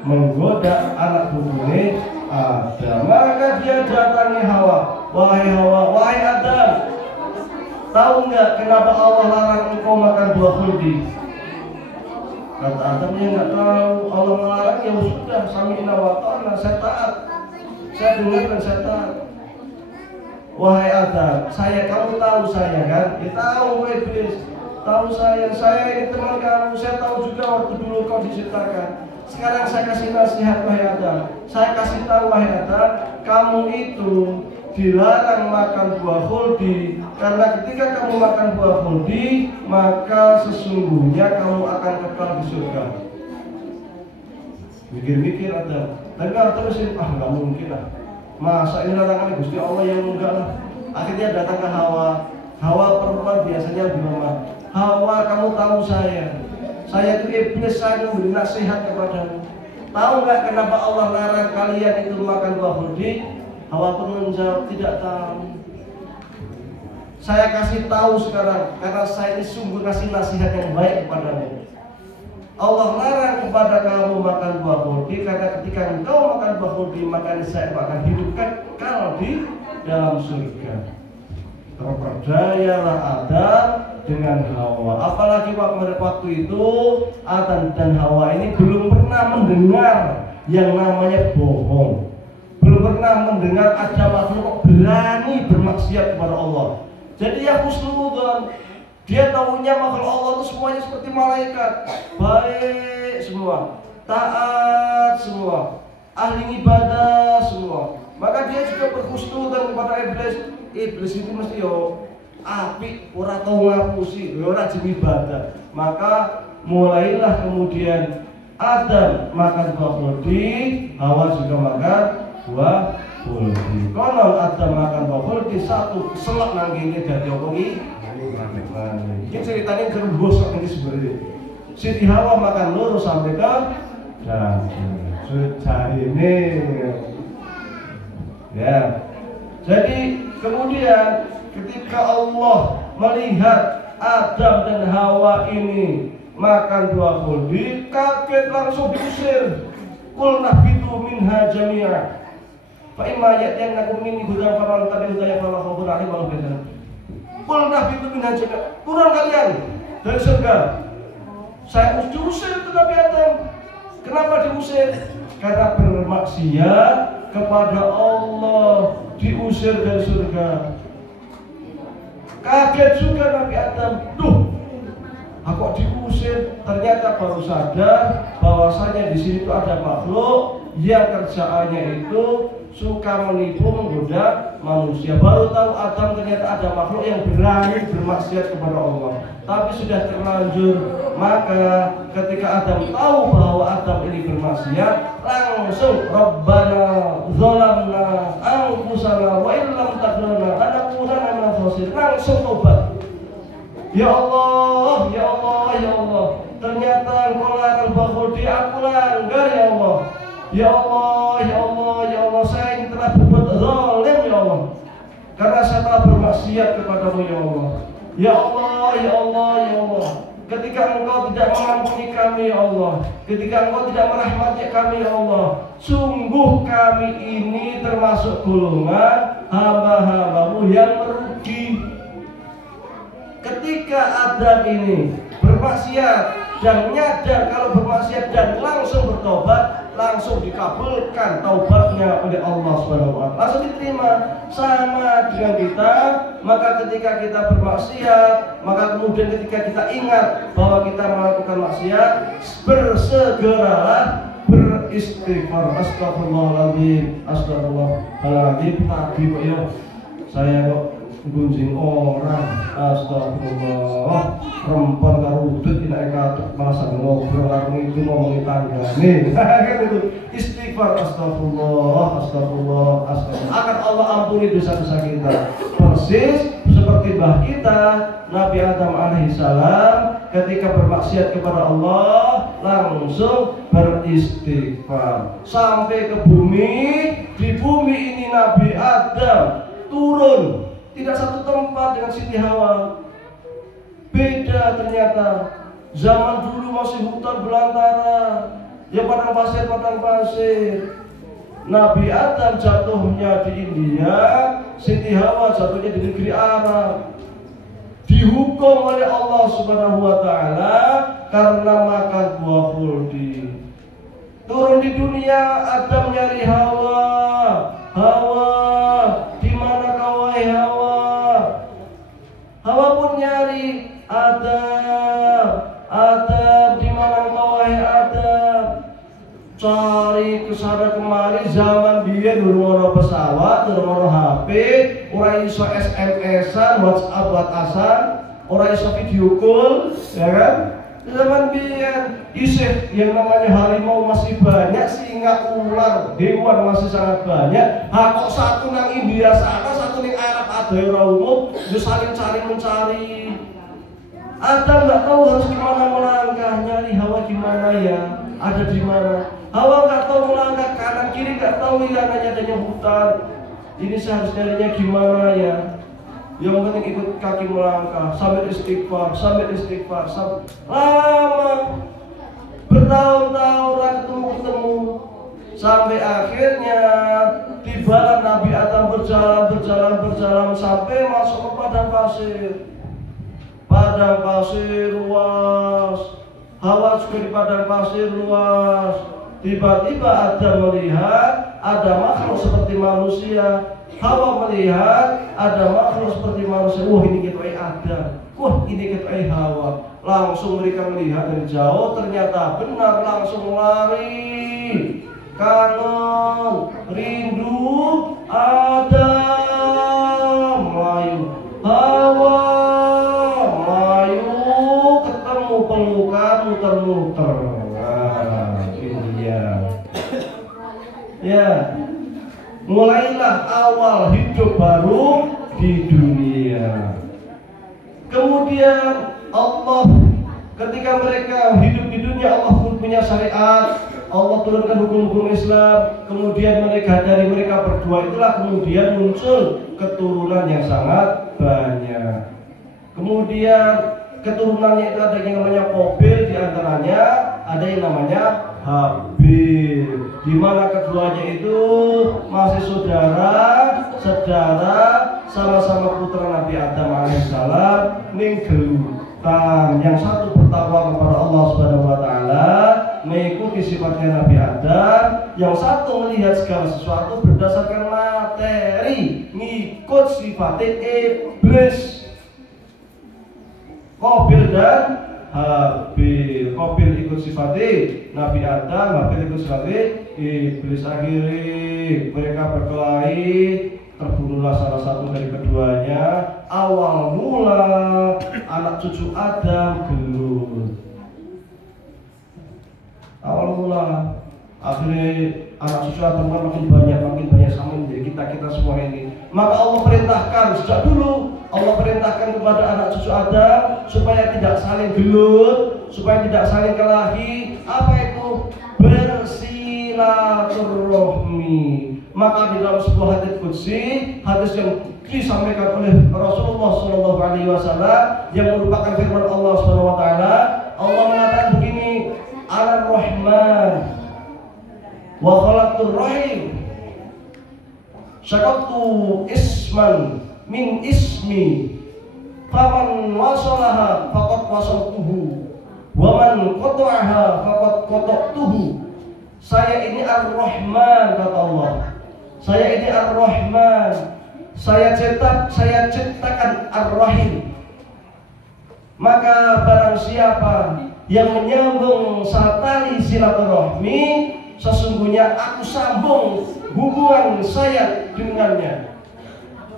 menggoda anak putune Adam. Maka dia datangi Hawa. Wahai Hawa, wahai Adam, tahu nggak kenapa Allah larang engkau makan buah khuldi? Kata Adam, ya nggak tahu. Allah melarang, ya sudah, sami'na wa ta'na, saya taat, saya dengar dan saya taat. Wahai Adam, kamu tahu saya kan? Ya tahu iblis, tahu saya ini teman kamu, saya tahu juga waktu dulu kau diciptakan. Sekarang saya kasih nasihat wahai Adam, saya kasih tahu wahai Adam, kamu itu dilarang makan buah khuldi, karena ketika kamu makan buah khuldi, maka sesungguhnya kamu akan kekal di surga. Mikir-mikir Adam, tapi Adam sih, nggak mungkin lah. Masa ini larangan Gusti Allah yang enggak lah. Akhirnya datang ke Hawa. Hawa perempuan biasanya di rumah. Hawa, kamu tahu saya itu iblis, saya memberi nasihat kepadamu. Tahu nggak kenapa Allah larang kalian itu makan buah khuldi? Hawa pun menjawab, tidak tahu. Saya kasih tahu sekarang, karena saya ini sungguh kasih nasihat yang baik kepadamu. Allah larang kepada kamu makan buah khuldi, karena ketika engkau makan buah khuldi, maka saya akan hidupkan kekal di dalam surga. Terpercayalah Adam dengan Hawa. Apalagi waktu itu Adam dan Hawa ini belum pernah mendengar yang namanya bohong. Belum pernah mendengar ada makhluk berani bermaksiat kepada Allah. Jadi ya husnudzon, dia tahunya makhluk Allah itu semuanya seperti malaikat, baik semua, taat semua, ahli ibadah semua. Maka dia juga berhusnudzon kepada iblis. Iblis itu mesti api, ora tau ngapusi, ora jeng ibadah. Maka mulailah kemudian Adam makan buah khuldi, Hawa juga makan buah khuldi. Konon Adam makan buah khuldi, satu selak nang kene dadi apa iki? Ini ceritanya terus bosok ini sebenarnya. Siti Hawa makan loro sampai ke cari ini. Ya. Jadi kemudian ketika Allah melihat Adam dan Hawa ini makan buah khuldi, kaget langsung diusir. Qul nahbitu minha jami'a. Fa imma ya'tiyannakum minni hudan faman tabi'a hudaya fala khaufun 'alaihim wa lahum yahzanun. Qul nahbitu minha jami'a. Turun kalian dari surga. Saya usir ke Nabi Adam. Kenapa diusir? Karena bermaksiat kepada Allah, diusir dari surga. Kaget juga Nabi Adam, aku diusir. Ternyata baru sadar bahwasanya di sini itu ada makhluk yang kerjaannya itu suka menipu, menggoda manusia. Baru tahu Adam ternyata ada makhluk yang berani bermaksiat kepada Allah. Tapi sudah terlanjur. Maka ketika Adam tahu bahwa Adam ini bermaksiat, langsung Rabbana zalamna anfusana wa illam taghfir lana lanakunanna minal khasirin. Langsung tobat. Ya Allah, ya Allah, ya Allah, ternyata Engkau larang buah khuldi, aku langgar ya Allah. Ya Allah, ya Allah, ya Allah, saya yang telah berbuat zalim ya Allah, karena saya telah bermaksiat kepadamu ya Allah. Ya Allah, ya Allah, ya Allah, ketika Engkau tidak mengampuni kami ya Allah, ketika Engkau tidak merahmati kami ya Allah, sungguh kami ini termasuk golongan hamba-hambamu yang merugi. Ketika Adam ini bermaksiat dan nyadar kalau bermaksiat dan langsung bertobat, langsung dikabulkan taubatnya oleh Allah SWT, langsung diterima. Sama dengan kita, maka ketika kita bermaksiat, maka kemudian ketika kita ingat bahwa kita melakukan maksiat, bersegeralah beristighfar. Astagfirullahaladzim, astagfirullahaladzim. Tadi kok ya saya kok gunjing orang, astagfirullah, rempon karo udut ini katuk malah ngobrol karo itu ngomongin tanggane. Kan itu istighfar, astagfirullah, astagfirullah, astagfirullah, akan Allah ampuni dosa-dosa kita. Persis seperti mbah kita Nabi Adam alaihissalam ketika bermaksiat kepada Allah langsung beristighfar sampai ke bumi. Di bumi ini Nabi Adam turun, tidak satu tempat dengan Siti Hawa. Beda ternyata. Zaman dulu masih hutan belantara, ya padang pasir. Nabi Adam jatuhnya di India, Siti Hawa jatuhnya di negeri Arab. Dihukum oleh Allah Subhanahu wa taala karena makan buah khuldi. Turun di dunia, Adam nyari Hawa. Hawa, di mana kau wahai Hawa? Hawa pun nyari Adam. Adam, di mana kau wahai Adam? Cari kesana kemari, zaman biyen durung ono pesawat, durung ono HP, ora iso SMS-an, WhatsApp-an, ora iso video call, ya kan? Zaman biyen isih yang namanya harimau masih banyak, singa, ular, hewan masih sangat banyak. Kok satu nang India sana, satu nang Arab ada ora umum, yo saling cari mencari. Adam nggak tahu harus gimana melangkah, nyari Hawa gimana ya, ada di mana. Hawa nggak tahu melangkah kanan kiri, nggak tahu ya adanya hutan. Ini saya harus nyarinya gimana ya. Yang penting ikut kaki melangkah, sambil istighfar, sambil lama, bertahun-tahun ketemu, sampai akhirnya tibalah Nabi Adam berjalan sampai masuk ke padang pasir luas. Hawa juga di padang pasir luas. Tiba-tiba Adam melihat ada makhluk seperti manusia. Hawa melihat ada makhluk seperti manusia. Wah, ini kita Adam. Wah, ini kita Hawa. Langsung mereka melihat dari jauh, ternyata benar, langsung lari. Kangen, rindu, Adam melayu. Hawa melayu, ketemu pelukan, muter-muter. Ya, mulailah awal hidup baru di dunia. Kemudian Allah, ketika mereka hidup di dunia, Allah pun punya syariat, Allah turunkan hukum-hukum Islam. Kemudian dari mereka berdua itulah kemudian muncul keturunan yang sangat banyak. Kemudian keturunannya itu ada yang namanya Qabil, diantaranya ada yang namanya Habil, di mana keduanya itu masih saudara, sama-sama putra Nabi Adam alaihissalam ning gelutan. Yang satu bertakwa kepada Allah Subhanahu wa taala, mengikuti sifatnya Nabi Adam. Yang satu melihat segala sesuatu berdasarkan materi, ngikut sifatnya iblis. Qabil dan Habil. Qabil ikut sifatnya Nabi Adam, Habil ikut sifatnya iblis. Akhirnya mereka berkelahi, terbunuhlah salah satu dari keduanya. Awal mula anak cucu Adam gelut. Awal mula, akhirnya anak cucu Adam makin banyak sama menjadi kita semua ini. Maka Allah perintahkan sejak dulu, Allah perintahkan kepada anak cucu Adam supaya tidak saling gelut, supaya tidak saling kelahi. Apa itu? Bersilaturahmi. Maka di dalam sebuah hadits qudsi, hadis yang disampaikan oleh Rasulullah SAW yang merupakan firman Allah SWT, Allah mengatakan begini, Ar-Rahman wa khalaqtur rahim, syaqaqtu isman min ismi, faman wasalaha faqad wasaltuhu, wa man qata'aha faqad qata'tuhu. Saya ini Ar-Rahman, kata Allah. Saya ini Ar-Rahman. Saya ciptakan Ar-Rahim. Maka barang siapa yang menyambung tali silaturahmi, sesungguhnya aku sambung hubungan saya dengannya.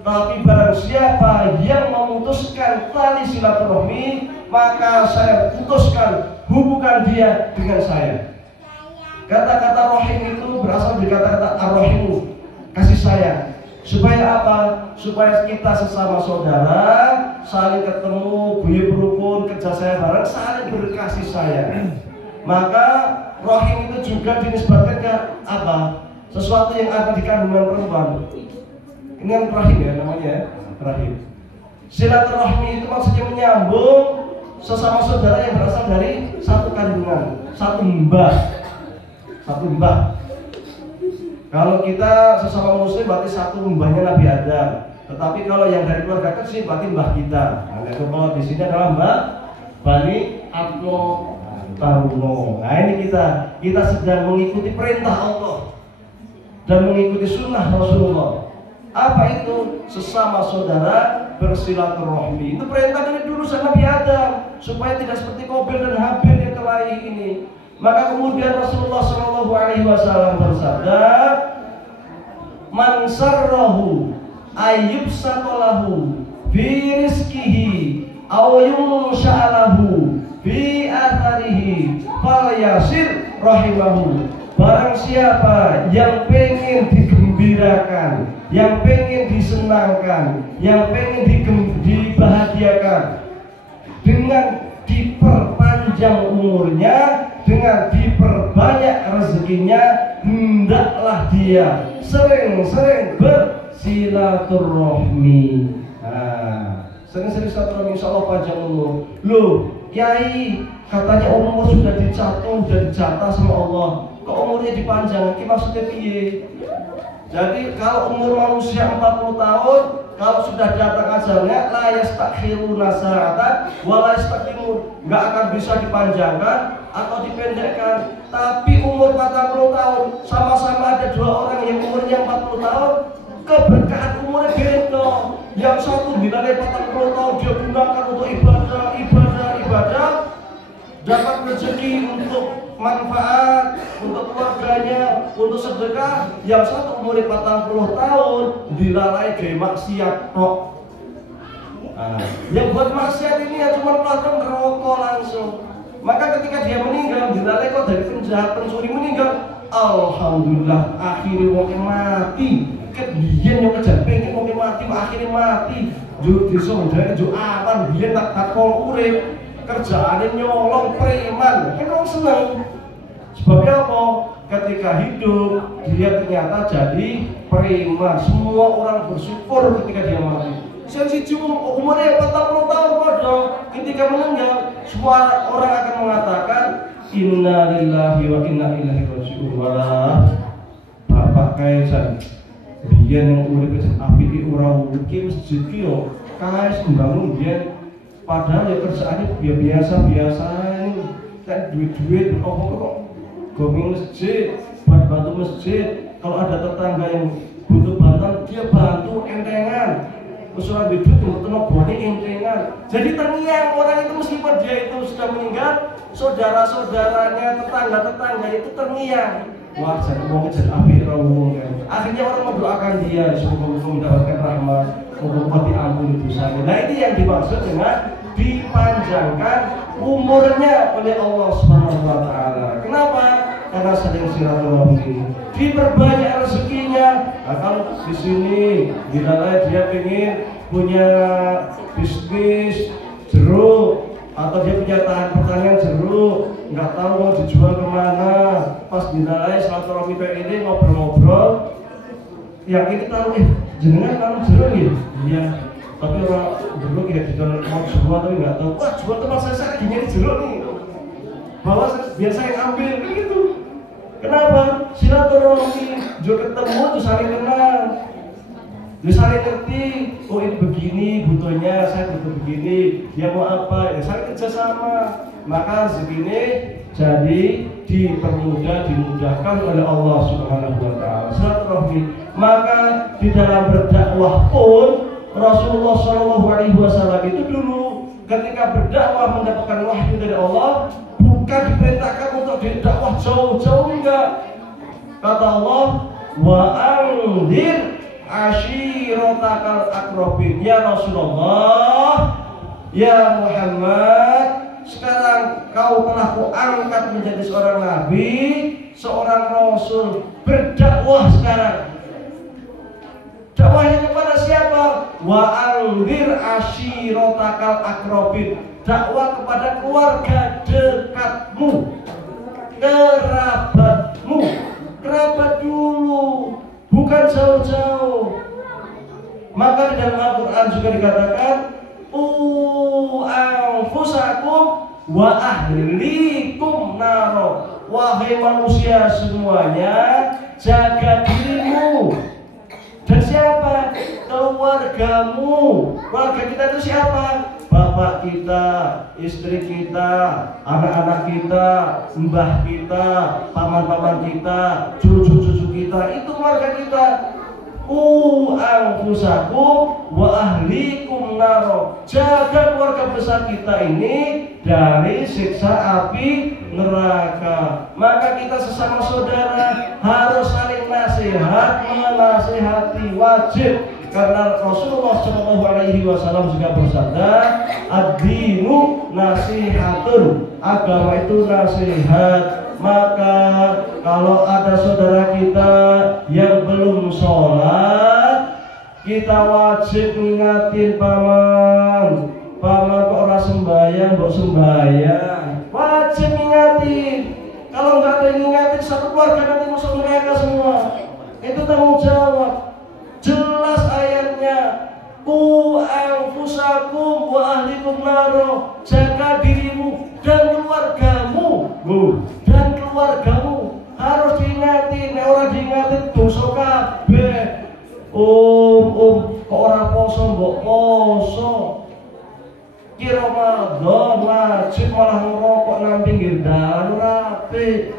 Tapi barang siapa yang memutuskan tali silaturahmi, maka saya putuskan hubungan dia dengan saya. Kata-kata rahim itu berasal dari kata-kata ar-rahimu, kasih sayang. Supaya apa? Supaya kita sesama saudara saling ketemu, guyub rukun, kerja saya bareng, saling berkasih sayang. Maka rahim itu juga dinisbatkan ke apa? Sesuatu yang ada di kandungan perempuan. Ini kan rahim ya namanya, rahim. Silaturahmi itu maksudnya menyambung sesama saudara yang berasal dari satu kandungan, satu mbah. Kalau kita sesama muslim berarti satu mbahnya Nabi Adam. Tetapi kalau yang dari keluarga kecil berarti mbah kita. Nah, kalau di sini adalah mbah Bani Atmo Taruno. Nah, ini kita sedang mengikuti perintah Allah dan mengikuti sunnah Rasulullah. Apa itu? Sesama saudara bersilaturahmi. Itu perintah dari dulu sama Nabi Adam supaya tidak seperti Qabil dan Habil yang kelahi ini. Maka kemudian Rasulullah SAW bersabda, "Man sarrahu ayyubsatalahu fi rizqihi aw yunsha'alahu fi atharihi falyasir rahimahu." Barang siapa yang pengen digembirakan, yang pengen disenangkan, yang pengen dibahagiakan dengan diperpanjang umurnya, dengan diperbanyak rezekinya, hendaklah dia sering-sering bersilaturahmi. Nah, sering-sering silaturahmi, insya Allah panjang umur. Loh, Kiai katanya umur sudah dijatah sama Allah, kok umurnya dipanjang? Ini maksudnya piye? Jadi kalau umur manusia 40 tahun, kalau sudah datang ajalnya, la yastakhiruna sa'atan wa la yastaqdimun, enggak akan bisa dipanjangkan atau dipendekkan. Tapi umur 40 tahun, sama-sama ada dua orang yang umurnya 40 tahun, keberkahan umurnya beda. Yang satu bilangnya 40 tahun dia gunakan untuk ibadah, dapat rezeki untuk manfaat, untuk keluarganya, untuk sedekah. Yang satu umur 40 tahun dilalai gaya maksiat kok. Yang buat maksiat ini ya cuma melakukan rokok langsung. Maka ketika dia meninggal, dilalai kok dari penjahat, pencuri meninggal, alhamdulillah akhirnya mungkin mati. Kemudian yang kerja pengen mungkin mati, akhirnya mati. Jauh disondai, jauh aman, dia tak kol urip. Kerjaannya nyolong preman, kan orang seneng. Sebabnya apa? Ketika hidup dia ternyata jadi preman. Semua orang bersyukur ketika dia mati. Sensi umurnya 40 tahun bodoh, ketika meninggal semua orang akan mengatakan inna lillahi wa inna ilaihi raji'un. Walah bapak kaisan biyen yang urip apike ora mungkin masjid ki yo kaes membangun biyen. Padahal ya kerjaannya biasa-biasa ini, kan duit-duit, kok gomeng masjid, bantu masjid. Kalau ada tetangga yang butuh bantuan, dia bantu entengan. Usulan duit untuk tenoboni entengan. Jadi terngiang orang itu meskipun dia itu sudah meninggal, saudara-saudaranya, tetangga-tetangga itu terngiang. Wah, jadi mau ngejar api rawung kan. Akhirnya orang mendoakan dia, semoga mendapatkan rahmat, semoga diampuni dosanya. Nah, ini yang dimaksud dengan dipanjangkan umurnya oleh Allah Subhanahu wa taala. Kenapa? Karena sering silaturahmi, diperbanyak rezekinya. Nah, kalau di sini dilalai dia pengen punya bisnis jeruk atau dia punya pertanian jeruk, nggak tahu mau dijual kemana. Pas dilalai silaturahmi kayak ini ngobrol-ngobrol, yang ini tahu jenengan kalau jeruk ya, iya. Tapi orang jeruk ya dijual mau semua tapi nggak tahu. Wah, jual teman saya gini jeruk nih. Bawa biar saya ambil gitu. Kenapa? Silaturahmi, juga ketemu tuh saling kenal, dia saling ngerti. Oh ini begini butuhnya, saya butuh begini. Dia mau apa? Ya saling kerjasama. Maka segini jadi dipermudah, dimudahkan oleh Allah Subhanahu Wa Taala. Silaturahmi. Maka di dalam berdakwah pun Rasulullah SAW itu dulu ketika berdakwah mendapatkan wahyu dari Allah, bukan diperintahkan untuk berdakwah jauh-jauh, enggak. Kata Allah, wa anzir ashiratakal aqrabin. Ya Rasulullah, ya Muhammad, sekarang kau telah kuangkat menjadi seorang nabi, seorang rasul, berdakwah sekarang. Dakwahnya kepada siapa? Wa anzir ashiratakal aqrabin. Dakwah kepada keluarga dekatmu, kerabatmu. Kerabat dulu, bukan jauh-jauh. Maka di dalam Al-Quran juga dikatakan anfusakum wa ahlikum naro. Wahai manusia semuanya, jaga diri keluargamu. Keluarga kita itu siapa? Bapak kita, istri kita, anak-anak kita, mbah kita, paman-paman kita, cucu-cucu kita, itu keluarga kita. Anfusakum wa ahlikum naro. Jaga keluarga besar kita ini dari siksa api neraka. Maka kita sesama saudara harus saling nasihat, menasihati, wajib. Karena Rasulullah SAW juga bersabda, ad-dinu nasihatun, agama itu nasihat. Maka kalau ada saudara kita yang belum sholat, kita wajib ngingatin paman kok orang sembahyang, kok sembahyang, wajib ngingatin. Kalau nggak ada yang ngingatin, satu keluarga nanti masuk neraka semua. Itu tanggung jawab. Jelas ayatnya, ku anfusakum wa ahlikum naro. Jaga dirimu dan keluargamu, dan keluargamu harus diingatin. Orang diingatin dosa kabeh. Kok orang poso mbok poso. Ki Ramadan wajib malah ngerokok nang pinggir dalan rapi.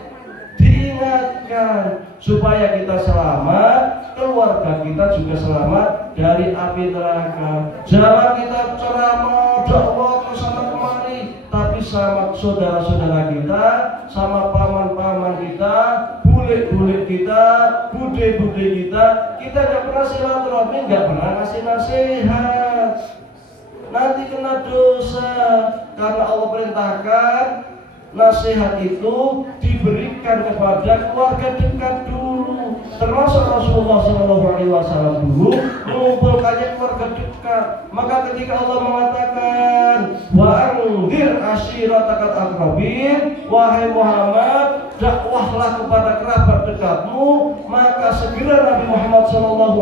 Diingatkan supaya kita selamat, keluarga kita juga selamat dari api neraka. Jangan kita ceramah dakwah kesana kemari, tapi sama saudara-saudara kita, sama paman-paman kita, bule-bule kita, bude-bude kita nggak pernah silaturahmi, nggak pernah ngasih nasihat. Nanti kena dosa karena Allah perintahkan nasihat itu diberikan kepada keluarga dekat dulu. Termasuk Rasulullah SAW dulu mengumpulkannya keluarga dekat. Maka ketika Allah mengatakan wa anzir ashiratakal aqrabin, wahai Muhammad, dakwahlah kepada kerabat dekatmu, maka segera Nabi Muhammad SAW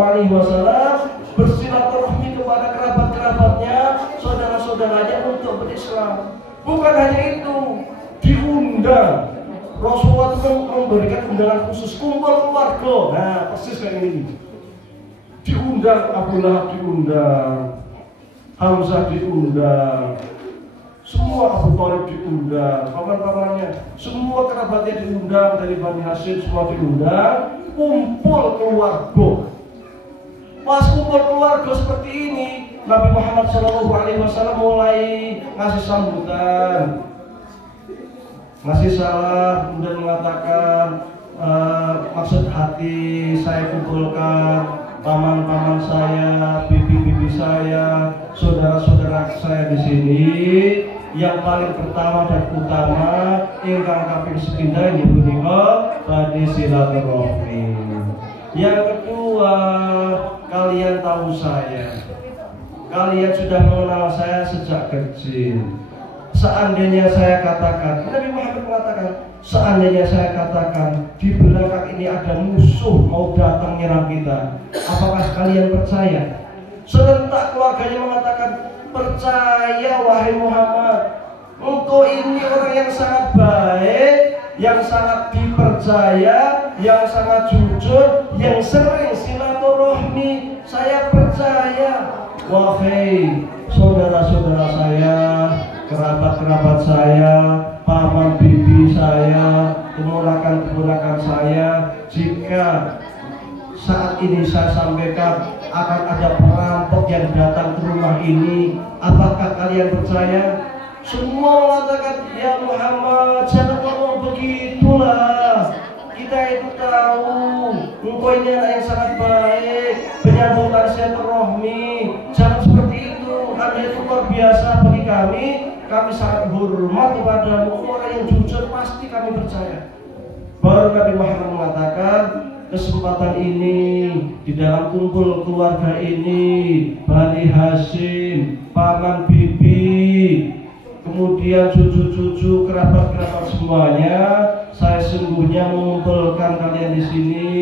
bersilaturahmi kepada kerabat-kerabatnya, saudara-saudaranya untuk berislam. Bukan hanya itu, diundang. Rasulullah itu memberikan undangan khusus, kumpul keluarga. Nah, persis kayak ini. Diundang Abu Lahab, diundang Hamzah, diundang semua, Abu Thalib diundang, paman-pamannya, semua kerabatnya diundang, dari Bani Hashim semua diundang. Kumpul keluarga. Pas kumpul keluarga seperti ini, Nabi Muhammad SAW mulai ngasih sambutan, ngasih salam, kemudian mengatakan maksud hati saya kumpulkan paman-paman saya, bibi-bibi saya, saudara-saudara saya di sini. Yang paling pertama dan utama ingkang kaping sepindhah inggih punika badhe silaturahmi. Yang kedua, kalian tahu saya, kalian sudah mengenal saya sejak kecil. Seandainya saya katakan, Nabi Muhammad mengatakan, seandainya saya katakan di belakang ini ada musuh mau datang nyerang kita, apakah kalian percaya? Serentak keluarganya mengatakan, percaya wahai Muhammad. Engkau ini orang yang sangat baik, yang sangat dipercaya, yang sangat jujur, yang sering silaturahmi. Saya percaya. Wahai saudara-saudara saya, kerabat-kerabat saya, paman bibi saya, keponakan-keponakan saya, jika saat ini saya sampaikan akan ada perampok yang datang ke rumah ini, apakah kalian percaya? Semua mengatakan, ya Muhammad, jangan ngomong begitulah. Kita itu tahu engkau ini anak yang sangat baik, penyambung tali silaturahmi. Jangan seperti itu. Anda itu luar biasa bagi kami. Kami sangat hormat kepadamu. Orang yang jujur pasti kami percaya. Baru Nabi Muhammad mengatakan, kesempatan ini di dalam kumpul keluarga ini, Bani Hashim, paman bibi, kemudian cucu-cucu, kerabat-kerabat semuanya, saya sungguhnya mengumpulkan kalian di sini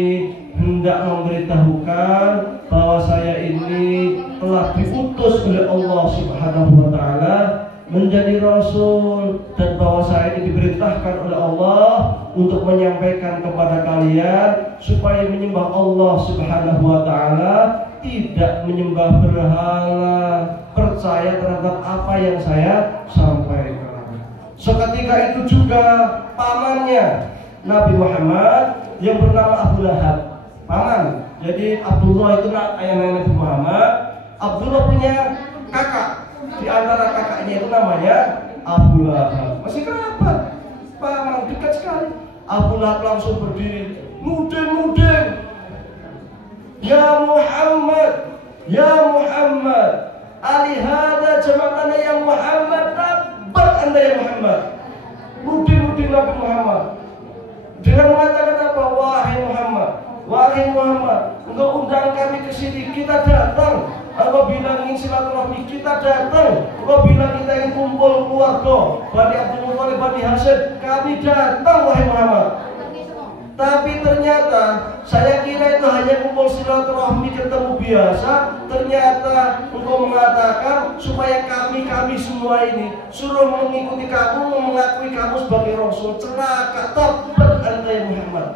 hendak memberitahukan bahwa saya ini telah diutus oleh Allah Subhanahu wa taala menjadi rasul, dan bahwa saya ini diperintahkan oleh Allah untuk menyampaikan kepada kalian supaya menyembah Allah Subhanahu wa taala, tidak menyembah berhala, percaya terhadap apa yang saya sampaikan. Seketika itu juga pamannya Nabi Muhammad yang bernama Abu Lahab, paman. Jadi Abdullah itu ayah Nabi Muhammad. Abdullah punya kakak, di antara kakaknya itu namanya Abu Lahab. Masih kerabat, paman dekat sekali. Abu Lahab langsung berdiri, nuding, ya Muhammad, ya Muhammad, alihada jama'ana ya Muhammad, tabat anda ya Muhammad. Nuding Nabi Muhammad dengan mengatakan apa? Wahai Muhammad, engkau undang kami ke sini, kita datang. Engkau bilang ingin silaturahmi, kita datang. Engkau bilang kita ingin kumpul keluarga Bani Abdul Muthalib, Bani Hashim, kami datang wahai Muhammad. Tapi ternyata saya kira itu hanya kumpul silaturahmi, ketemu biasa. Ternyata engkau mengatakan supaya kami semua ini suruh mengikuti kamu, mengakui kamu sebagai Rasul. Celaka, tabat anda ya Muhammad.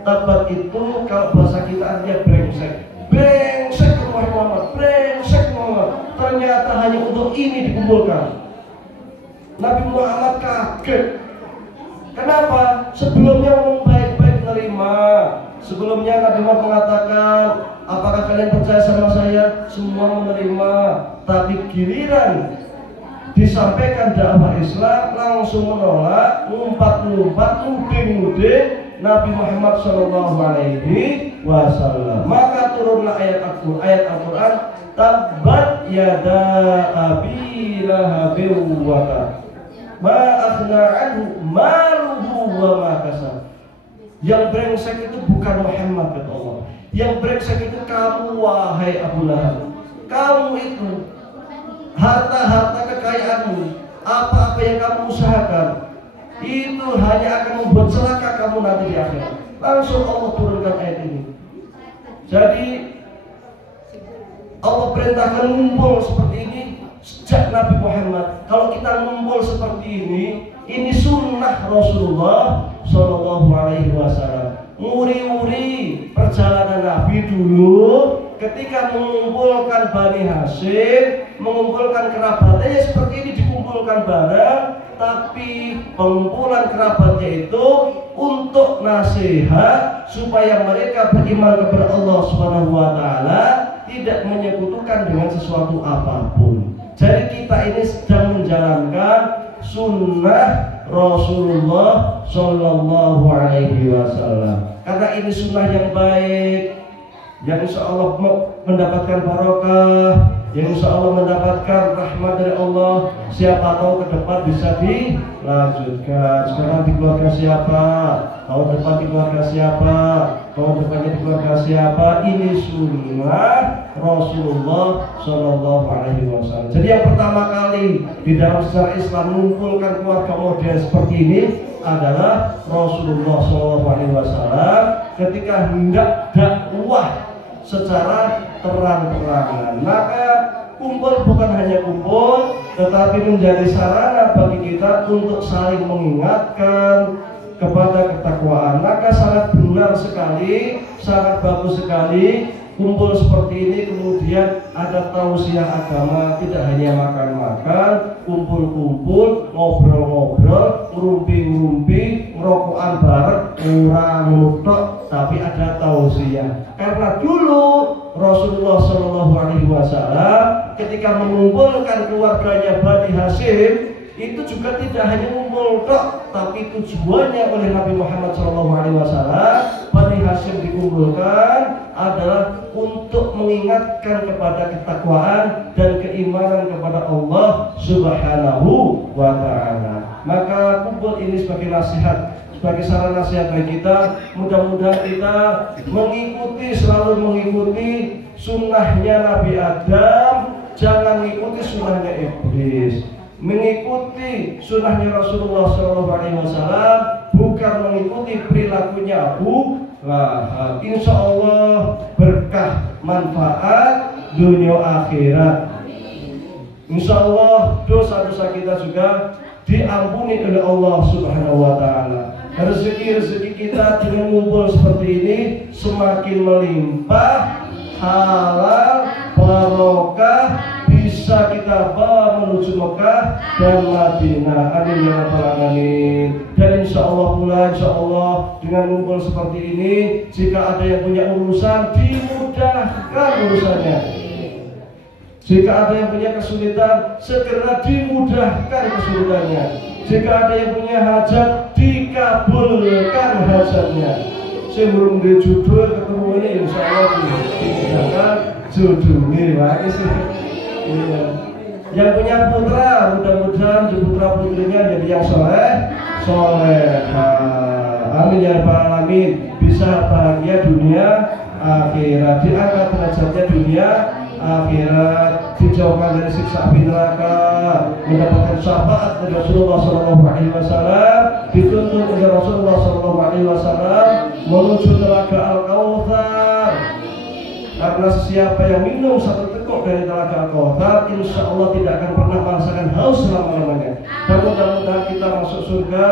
Tabat itu kalau bahasa kita artinya brengsek. Brengsek Muhammad, brengsek Muhammad. Ternyata hanya untuk ini dikumpulkan. Nabi Muhammad kaget. Kenapa? Sebelumnya ngomong baik-baik menerima. Sebelumnya Nabi Muhammad mengatakan, apakah kalian percaya sama saya? Semua menerima. Tapi giliran disampaikan dakwah Islam langsung menolak, ngumpat-ngumpat, nuding Nabi Muhammad SAW. Maka turunlah ayat Al-Quran, tabat yada abi lahabin wa tab, ma aghna anhu maluhu wa ma kasab. Yang brengsek itu bukan Muhammad, kata Allah. Yang brengsek itu kamu wahai Abu Lahab. Kamu itu harta kekayaanmu, apa-apa yang kamu usahakan, itu hanya akan membuat celaka kamu nanti di akhirat. Langsung Allah turunkan ayat ini. Jadi Allah perintahkan ngumpul seperti ini sejak Nabi Muhammad. Kalau kita ngumpul seperti ini sunnah Rasulullah Shallallahu Alaihi Wasallam. Muri-muri perjalanan Nabi dulu ketika mengumpulkan Bani Hashim, mengumpulkan kerabatnya seperti ini, dikumpulkan bareng. Tapi pengumpulan kerabatnya itu untuk nasihat supaya mereka beriman kepada Allah Subhanahu wa taala, tidak menyekutukan dengan sesuatu apapun. Jadi kita ini sedang menjalankan sunnah Rasulullah Shallallahu Alaihi Wasallam. Karena ini sunnah yang baik, yang insya Allah mendapatkan barokah, yang insya Allah mendapatkan rahmat dari Allah. Siapa tahu ke depan bisa dilanjutkan. Sekarang di keluarga siapa, tahun depan di keluarga siapa, tahun depannya di keluarga siapa. Ini sunnah Rasulullah Shallallahu Alaihi Wasallam. Jadi yang pertama kali di dalam sejarah Islam mengumpulkan keluarga model seperti ini adalah Rasulullah Shallallahu Alaihi Wasallam ketika hendak dakwah secara terang-terangan. Maka kumpul bukan hanya kumpul, tetapi menjadi sarana bagi kita untuk saling mengingatkan kepada ketakwaan. Maka sangat benar sekali, sangat bagus sekali kumpul seperti ini. Kemudian ada tausiah agama, tidak hanya makan-makan, kumpul-kumpul, ngobrol-ngobrol, ngerumpi-ngerumpi, ngerokokan bareng, kurang nutok, tapi ada tausiah. Karena dulu Rasulullah Shallallahu Alaihi Wasallam ketika mengumpulkan keluarganya Bani Hashim, itu juga tidak hanya ngumpul tok, tapi tujuannya oleh Nabi Muhammad SAW Bani Hashim dikumpulkan adalah untuk mengingatkan kepada ketakwaan dan keimanan kepada Allah Subhanahu wa Ta'ala. Maka kumpul ini sebagai nasihat, sebagai saran nasihat bagi kita. Mudah-mudahan kita mengikuti, selalu mengikuti sunnahnya Nabi Adam, jangan mengikuti sunnahnya iblis. Mengikuti sunnahnya Rasulullah SAW, bukan mengikuti perilakunya Abu Lahab. Insya Allah berkah manfaat dunia akhirat. Insya Allah dosa-dosa kita juga diampuni oleh Allah Subhanahu wa Ta'ala. rezeki-rezeki kita dengan ngumpul seperti ini semakin melimpah, halal, barokah, bisa kita bawa menuju Mekah dan Madinah. Amin ya rabbal alamin. Dan insya Allah pula, insya Allah dengan ngumpul seperti ini, jika ada yang punya urusan, dimudahkan urusannya. Jika ada yang punya kesulitan, segera dimudahkan kesulitannya. Jika ada yang punya hajat, dikabulkan hajatnya. Sebelum dia judul ketemu ini, insya Allah dimudahkan judulnya. Yang punya putra, mudah-mudahan putra putrinya jadi yang soleh. Amin ya rabbal alamin. Bisa bahagia dunia akhirat, diangkat derajatnya dunia akhirat, dijauhkan dari siksa api neraka, mendapatkan syafaat dari Rasulullah SAW, dituntut oleh Rasulullah SAW menuju telaga Al-Kautsar. Karena siapa yang minum satu teguk dari telaga Al-Kautsar, insya Allah tidak akan pernah merasakan haus selama-lamanya. Dan mudah-mudahan kita masuk surga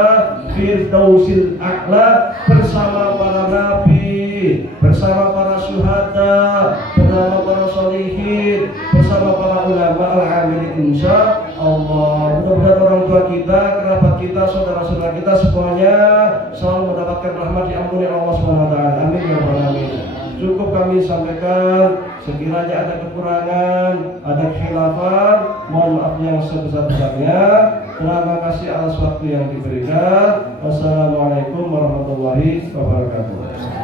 Firdausil A'la bersama para nabi, bersama para syuhada, bersama para sholihin, bersama para ulama al-amilin, insya Allah. Mudah-mudahan orang tua kita, kerabat kita, saudara-saudara kita semuanya selalu mendapatkan rahmat diampuni Allah SWT. Amin ya rabbal alamin. Cukup kami sampaikan. Sekiranya ada kekurangan, ada khilafan, mohon maaf yang sebesar-besarnya. Terima kasih atas waktu yang diberikan. Wassalamualaikum warahmatullahi wabarakatuh.